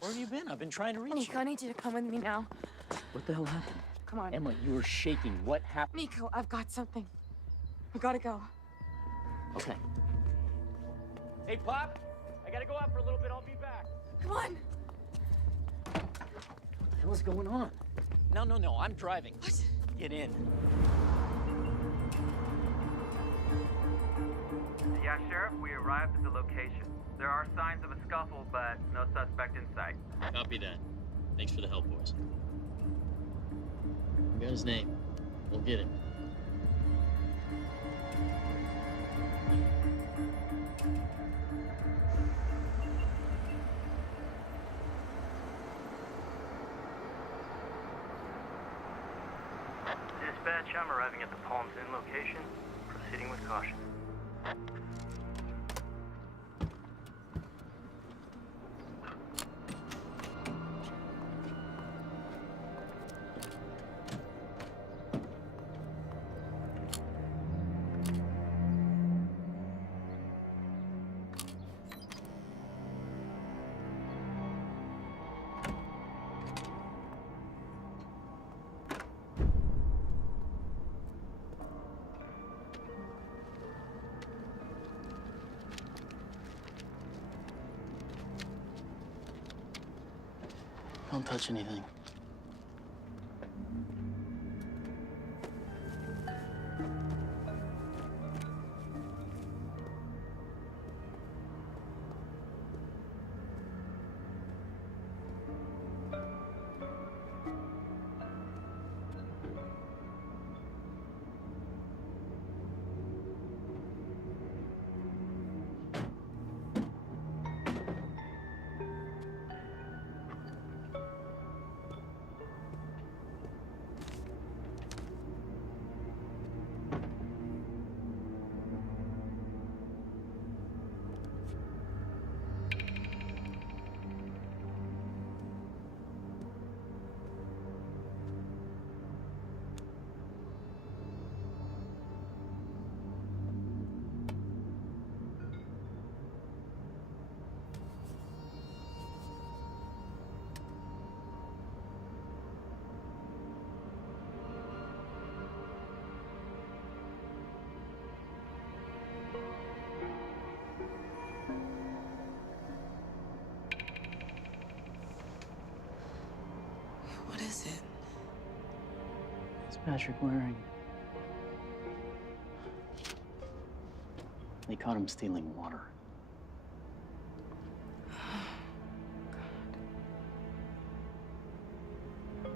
Where have you been? I've been trying to reach Nico, I need you to come with me now. What the hell happened? Come on. Emma, you were shaking. What happened? Nico, I've got something. We gotta go. Okay. Hey, Pop, I gotta go out for a little bit. I'll be back. Come on. What the hell is going on? No, I'm driving. What? Get in. Yeah, Sheriff, we arrived at the location. There are signs of a scuffle, but no suspect in sight. Copy that. Thanks for the help, boys. We got his name. We'll get him. Dispatch, I'm arriving at the Palms Inn location. Proceeding with caution. Don't touch anything. What is it? It's Patrick Waring. They caught him stealing water.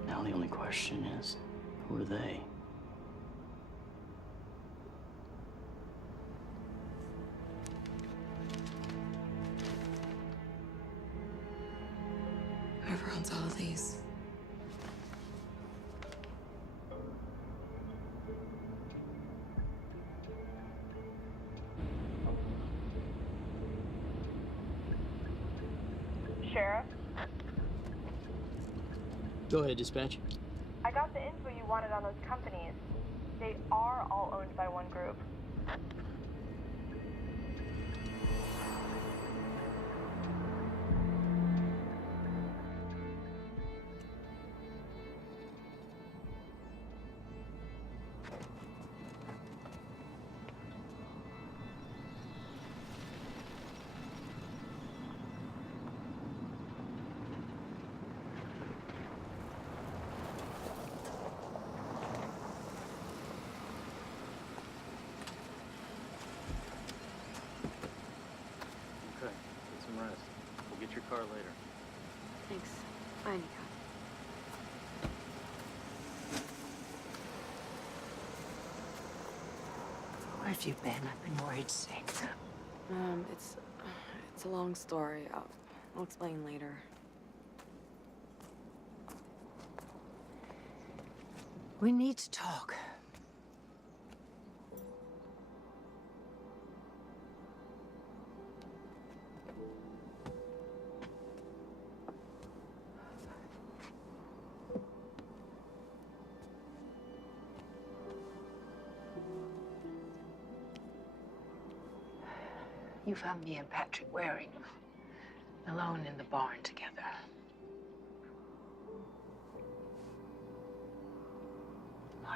Now the only question is, who are they? Whoever owns all of these. Sheriff, Go ahead, dispatch. I got the info you wanted on those companies. They are all owned by one group. Okay, get some rest. We'll get your car later. Thanks. Bye, Nico. Where have you been? I've been worried sick. It's a long story. I'll explain later. We need to talk. You found me and Patrick Waring alone in the barn together.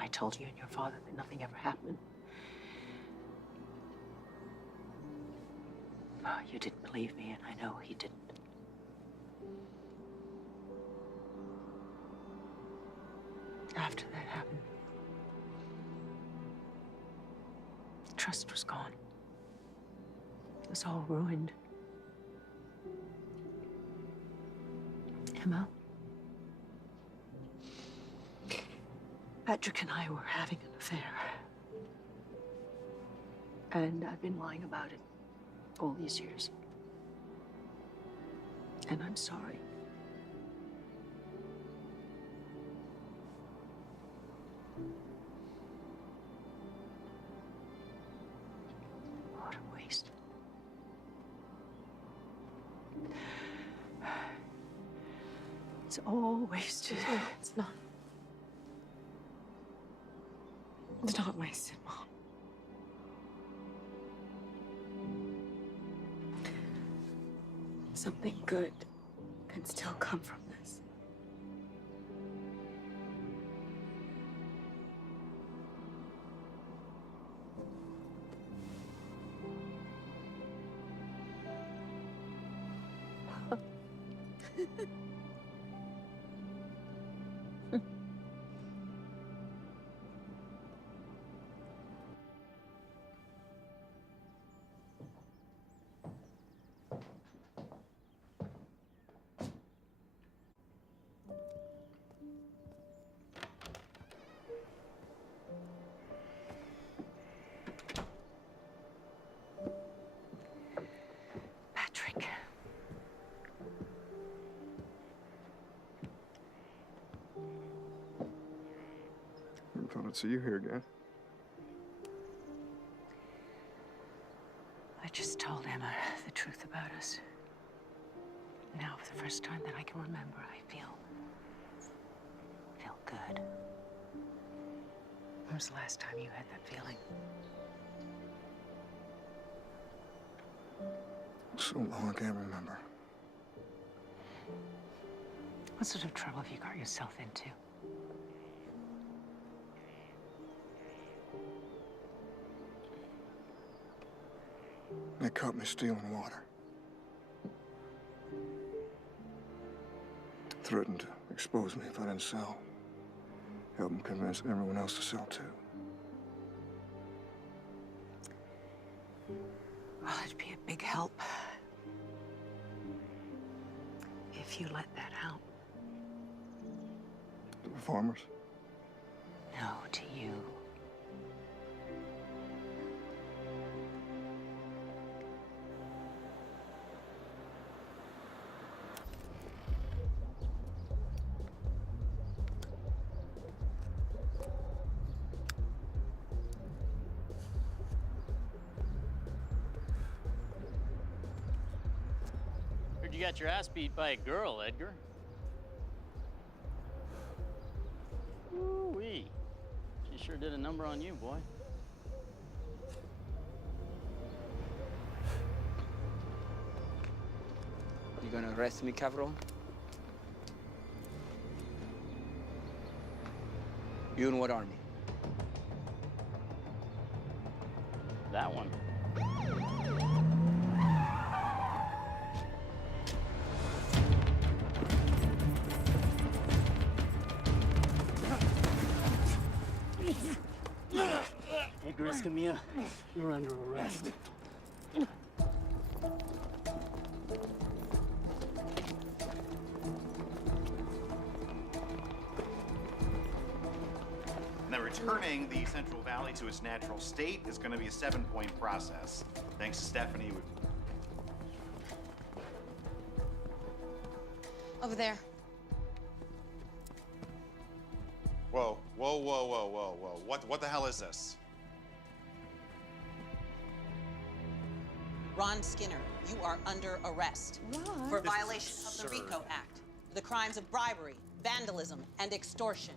I told you and your father that nothing ever happened. Oh, you didn't believe me, and I know he didn't. After that happened, trust was gone. It was all ruined. Emma, Patrick and I were having an affair. And I've been lying about it all these years. And I'm sorry. What a waste. It's all wasted. It's not. It's not wasted, Mom. Something good can still come from this. Patrick. I thought I'd see you here again. I just told Emma the truth about us. Now, for the first time that I can remember, I feel good. When was the last time you had that feeling? So long, I can't remember. What sort of trouble have you got yourself into? They caught me stealing water. Threatened to expose me if I didn't sell. Help them convince everyone else to sell too. Well, it'd be a big help if you let that out. To the farmers? No, to you. Heard you got your ass beat by a girl, Edgar. Woo-wee. She sure did a number on you, boy. You gonna arrest me, cabrón? You in what army? That one. Edgar Escamilla, you're under arrest. Now, returning the Central Valley to its natural state is going to be a 7-point process. Thanks to Stephanie. Over there. Whoa, whoa, whoa, whoa, whoa, whoa. What the hell is this? Ron Skinner, you are under arrest for violation of the RICO Act, the crimes of bribery, vandalism, and extortion.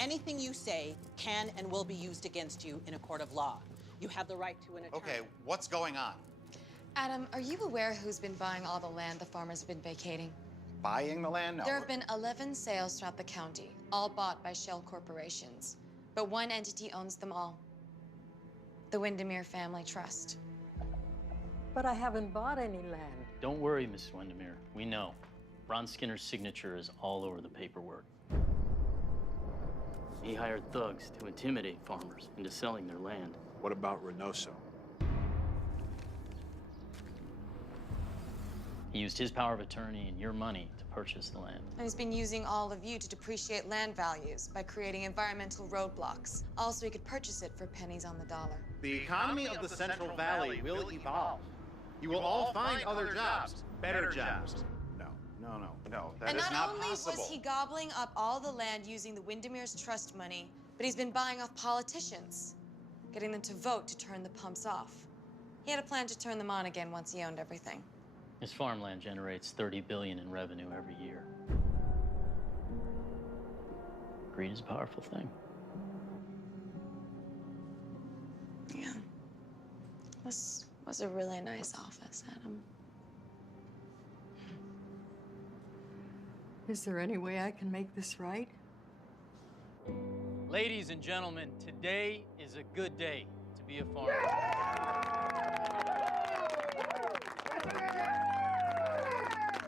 Anything you say can and will be used against you in a court of law. You have the right to an attorney. Okay, what's going on? Adam, are you aware who's been buying all the land the farmers have been vacating? Buying the land? No. There have been 11 sales throughout the county, all bought by shell corporations. But one entity owns them all. The Windermere Family Trust. But I haven't bought any land. Don't worry, Miss Windermere. We know. Ron Skinner's signature is all over the paperwork. He hired thugs to intimidate farmers into selling their land. What about Reynoso? He used his power of attorney and your money to purchase the land. And he's been using all of you to depreciate land values by creating environmental roadblocks. Also, he could purchase it for pennies on the dollar. The economy of the Central Valley will evolve. You will all find other jobs, better jobs. No, that And is not not only possible. was he gobbling up all the land using the Windermere's trust money, but he's been buying off politicians, getting them to vote to turn the pumps off. He had a plan to turn them on again once he owned everything. His farmland generates $30 billion in revenue every year. Greed is a powerful thing. Yeah. This was a really nice office, Adam. Is there any way I can make this right? Ladies and gentlemen, today is a good day to be a farmer.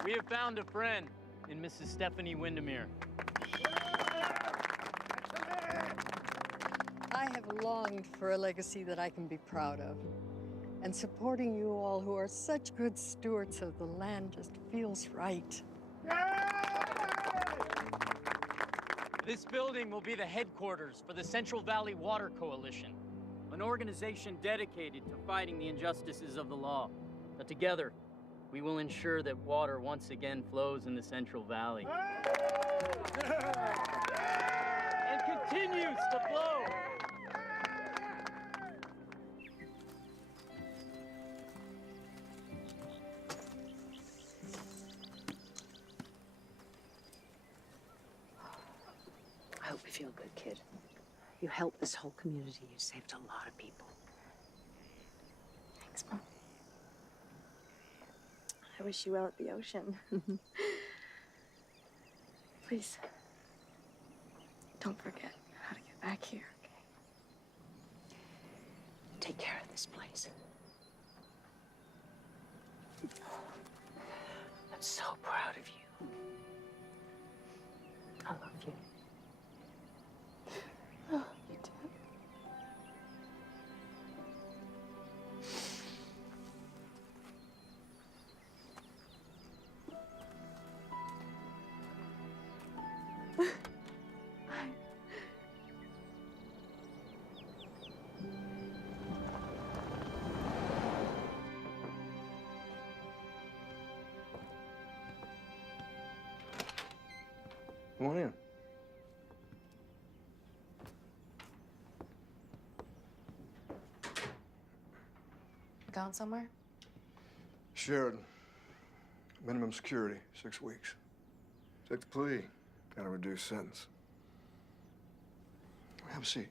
We have found a friend in Mrs. Stephanie Windermere. I have longed for a legacy that I can be proud of. And supporting you all who are such good stewards of the land just feels right. This building will be the headquarters for the Central Valley Water Coalition, an organization dedicated to fighting the injustices of the law. But together, we will ensure that water once again flows in the Central Valley. And continues to flow. I hope you feel good, kid. You helped this whole community. You saved a lot of people. Thanks, Mom. I wish you well at the ocean. Please, don't forget how to get back here, okay? Take care of this place. I'm so proud of you. I love you. Oh, you too. Come on in. Going somewhere? Sheridan. Minimum security, 6 weeks. Take the plea. Got a reduced sentence. Have a seat.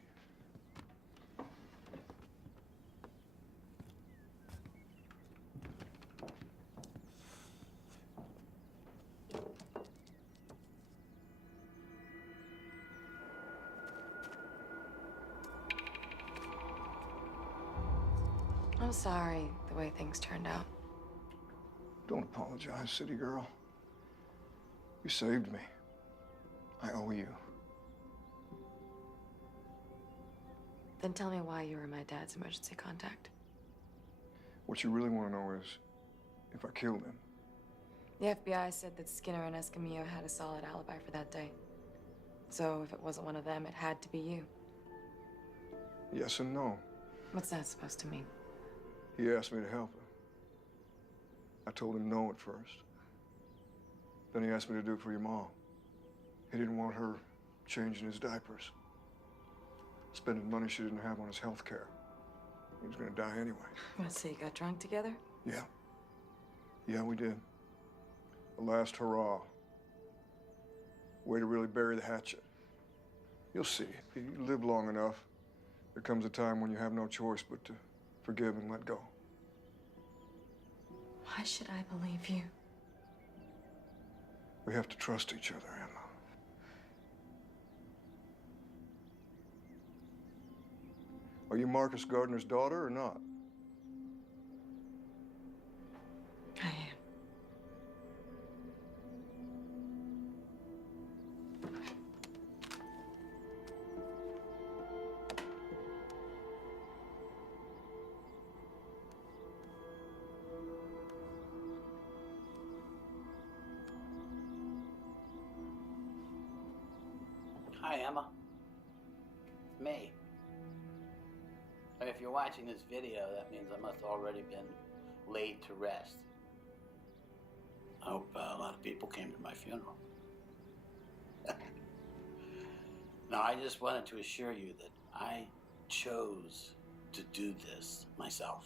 I'm sorry the way things turned out. Don't apologize, city girl. You saved me. I owe you. Then tell me why you were my dad's emergency contact. What you really want to know is if I killed him. The FBI said that Skinner and Escamillo had a solid alibi for that day. So if it wasn't one of them, it had to be you. Yes and no. What's that supposed to mean? He asked me to help him. I told him no at first. Then he asked me to do it for your mom. He didn't want her changing his diapers, spending money she didn't have on his health care. He was gonna die anyway. What, so you got drunk together? Yeah. Yeah, we did. The last hurrah. Way to really bury the hatchet. You'll see. If you live long enough, there comes a time when you have no choice but to forgive and let go. Why should I believe you? We have to trust each other, Emma. Are you Marcus Gardner's daughter or not? I am. Hi, Emma. It's me. If you're watching this video, that means I must already been laid to rest. I hope a lot of people came to my funeral. No, I just wanted to assure you that I chose to do this myself.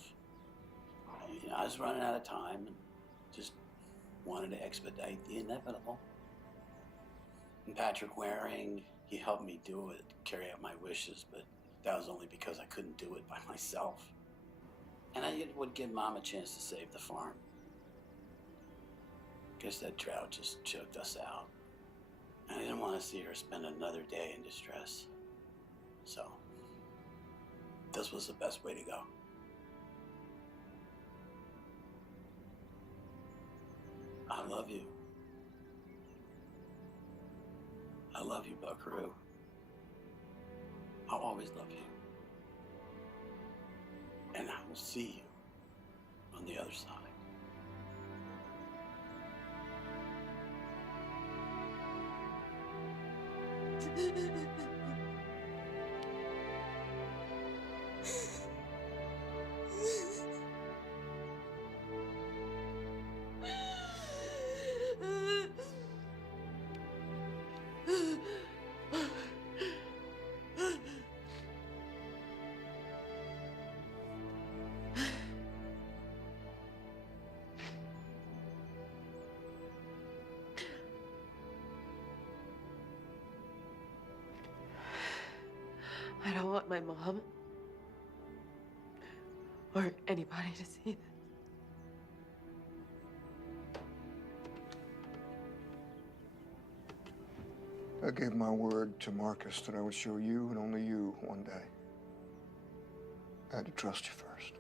I was running out of time and just wanted to expedite the inevitable. And Patrick Waring, he helped me do it, carry out my wishes, but that was only because I couldn't do it by myself. And I would give Mom a chance to save the farm. Guess that drought just choked us out. And I didn't want to see her spend another day in distress. So, this was the best way to go. I love you. I love you, Buckaroo. I'll always love you. And I will see you on the other side. I don't want my mom or anybody to see this. I gave my word to Marcus that I would show you and only you one day. I had to trust you first.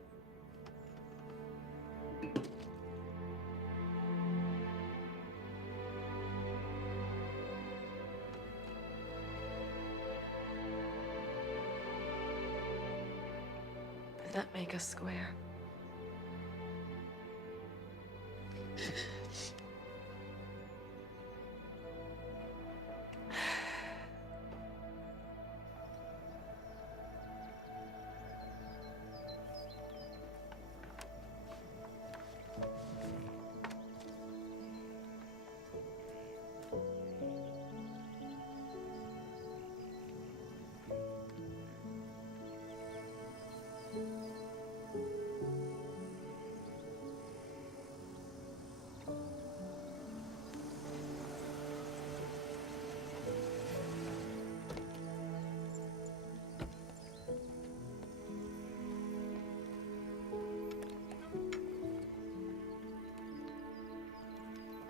Does that make us square?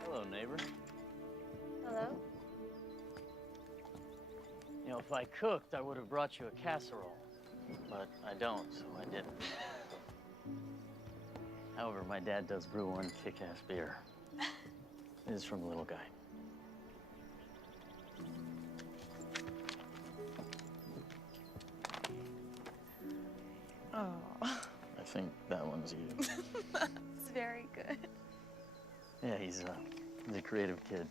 Hello, neighbor. Hello? You know, if I cooked, I would have brought you a casserole. But I don't, so I didn't. However, my dad does brew one kick-ass beer. It is from a little guy. Oh. I think that one's you. That's very good. Yeah, he's a creative kid.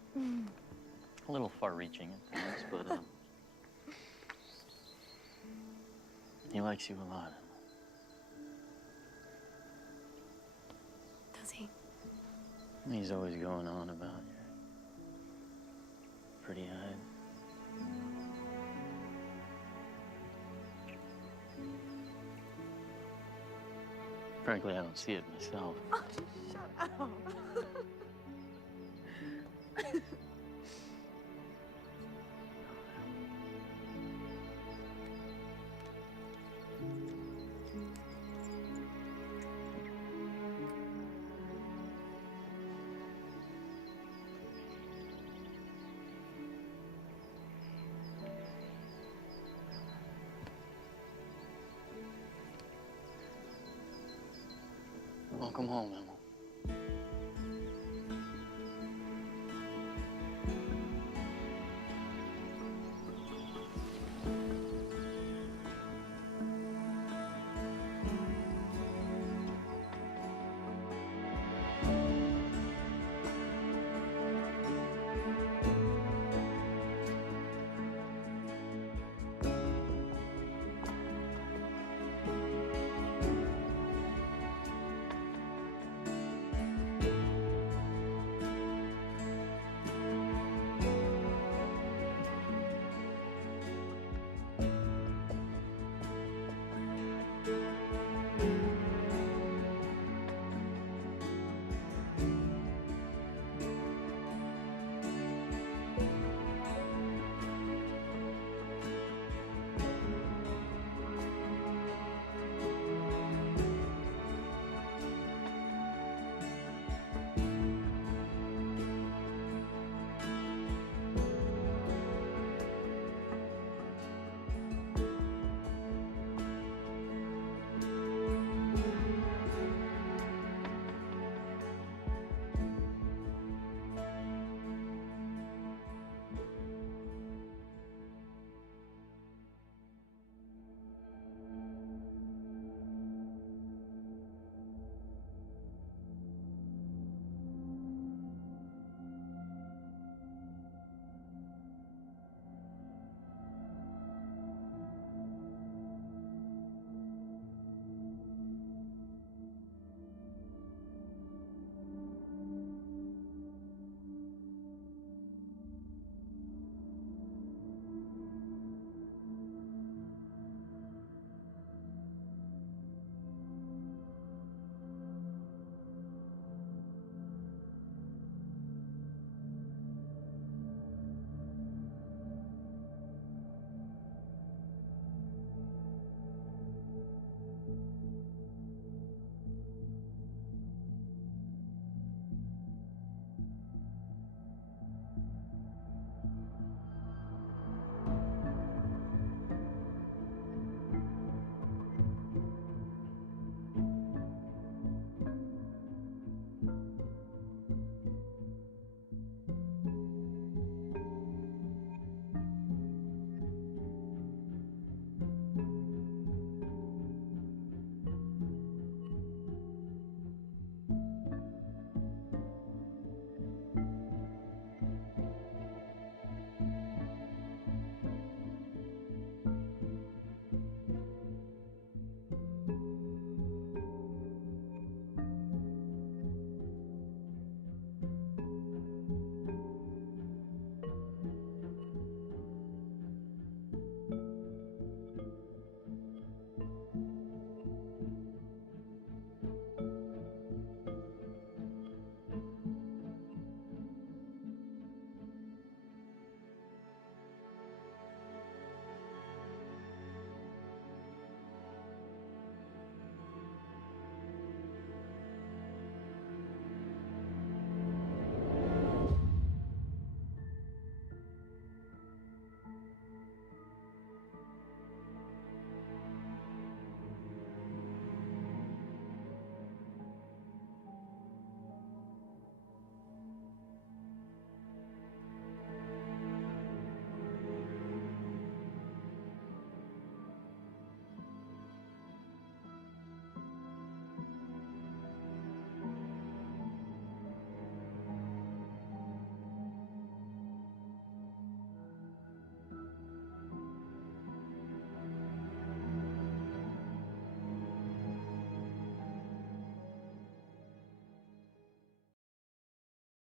A little far-reaching at times, but he likes you a lot. Does he? He's always going on about your pretty eyes. Frankly, I don't see it myself. Oh, shut up. Welcome home, Emily.